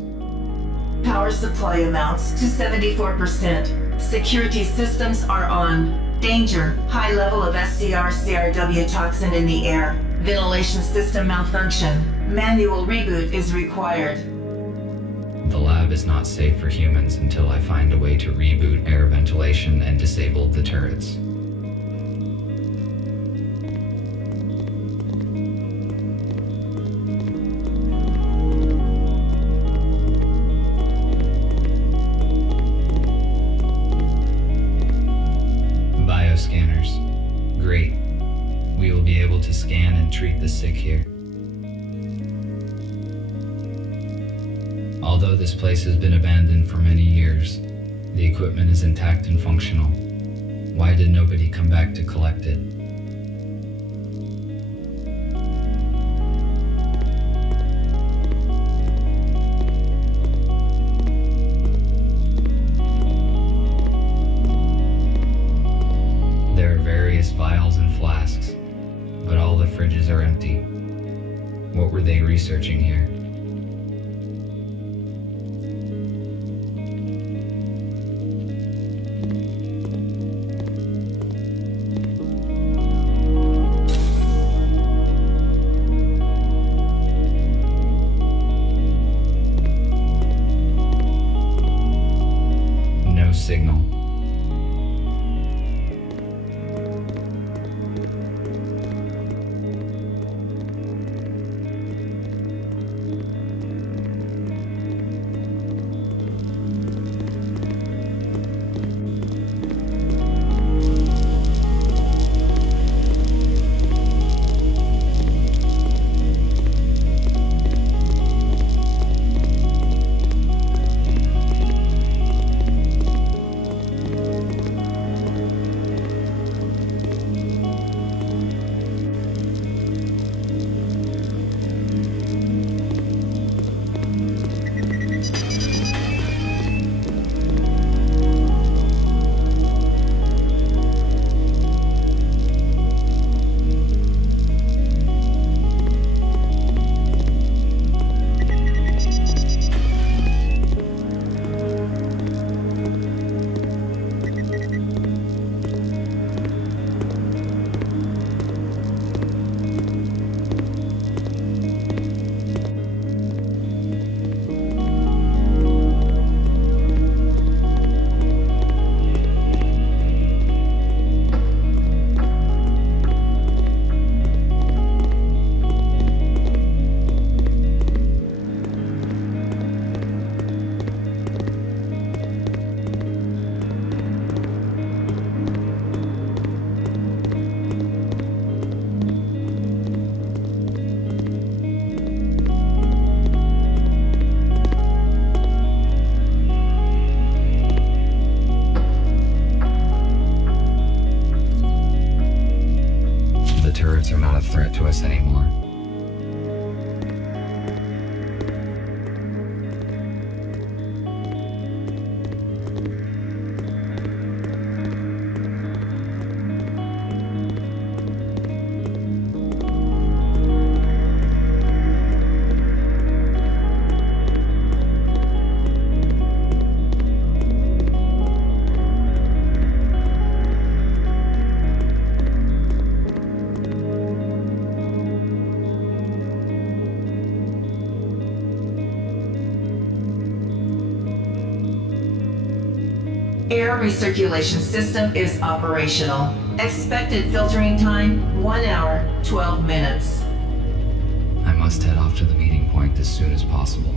Power supply amounts to 74%. Security systems are on. Danger. High level of SCR-CRW toxin in the air. Ventilation system malfunction. Manual reboot is required. The lab is not safe for humans until I find a way to reboot air ventilation and disable the turrets. Bioscanners. Great. We will be able to scan and treat the sick here. Although this place has been abandoned for many years, the equipment is intact and functional. Why did nobody come back to collect it? There are various vials and flasks, but all the fridges are empty. What were they researching here? No signal. birds are not a threat to us anymore. Air recirculation system is operational. Expected filtering time, 1 hour, 12 minutes. I must head off to the meeting point as soon as possible.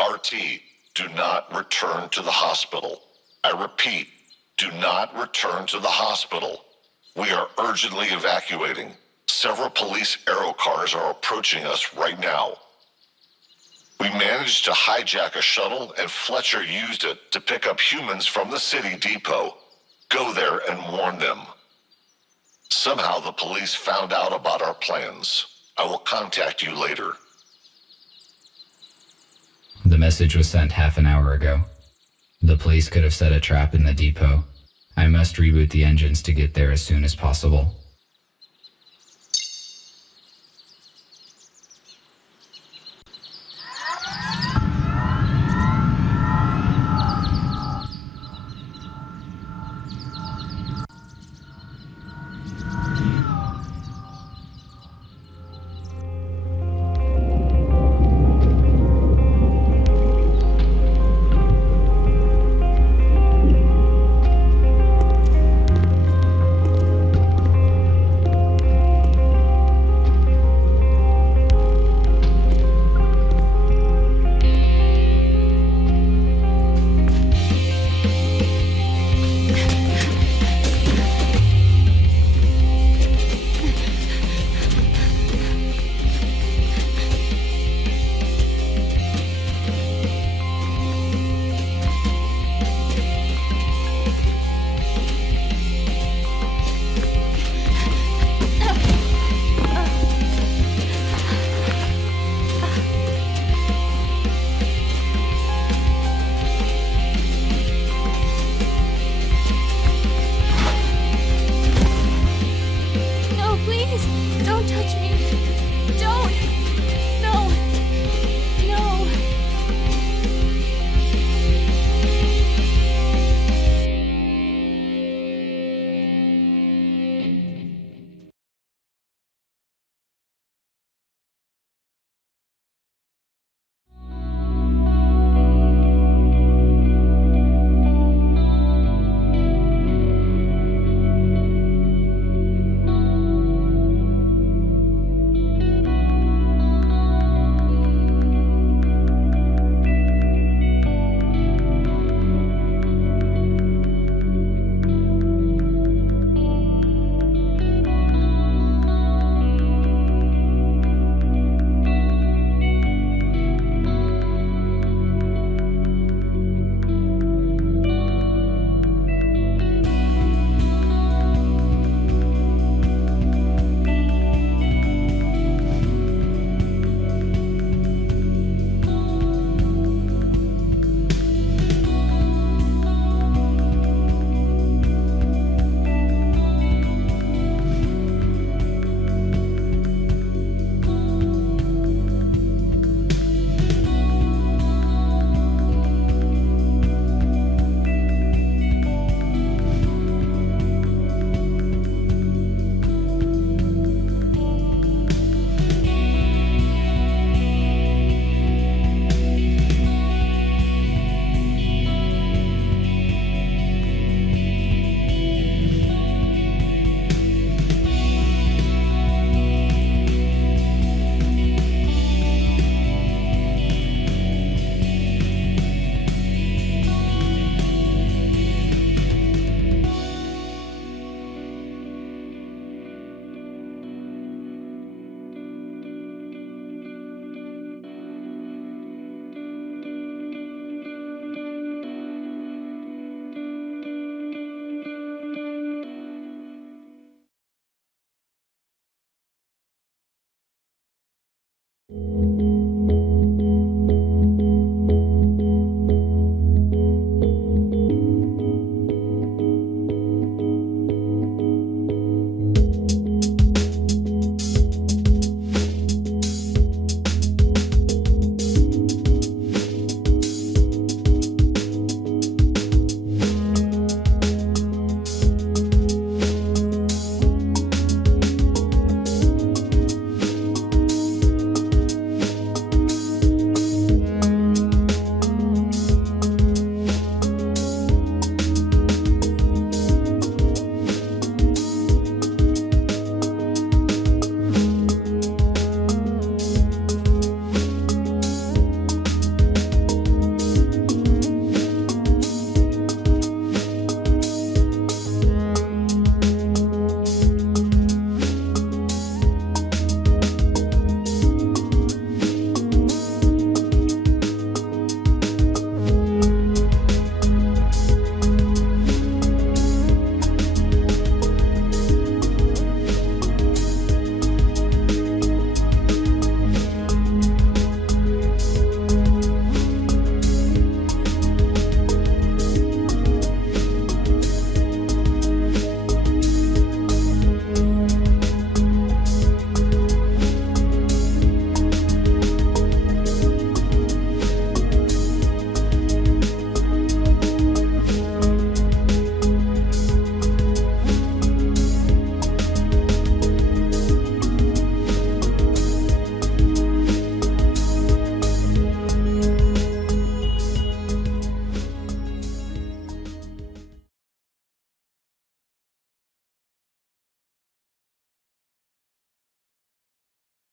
RT, do not return to the hospital. I repeat, do not return to the hospital. We are urgently evacuating. Several police aero cars are approaching us right now. We managed to hijack a shuttle, and Fletcher used it to pick up humans from the city depot. Go there and warn them. Somehow the police found out about our plans. I will contact you later. The message was sent half an hour ago. The police could have set a trap in the depot. I must reboot the engines to get there as soon as possible.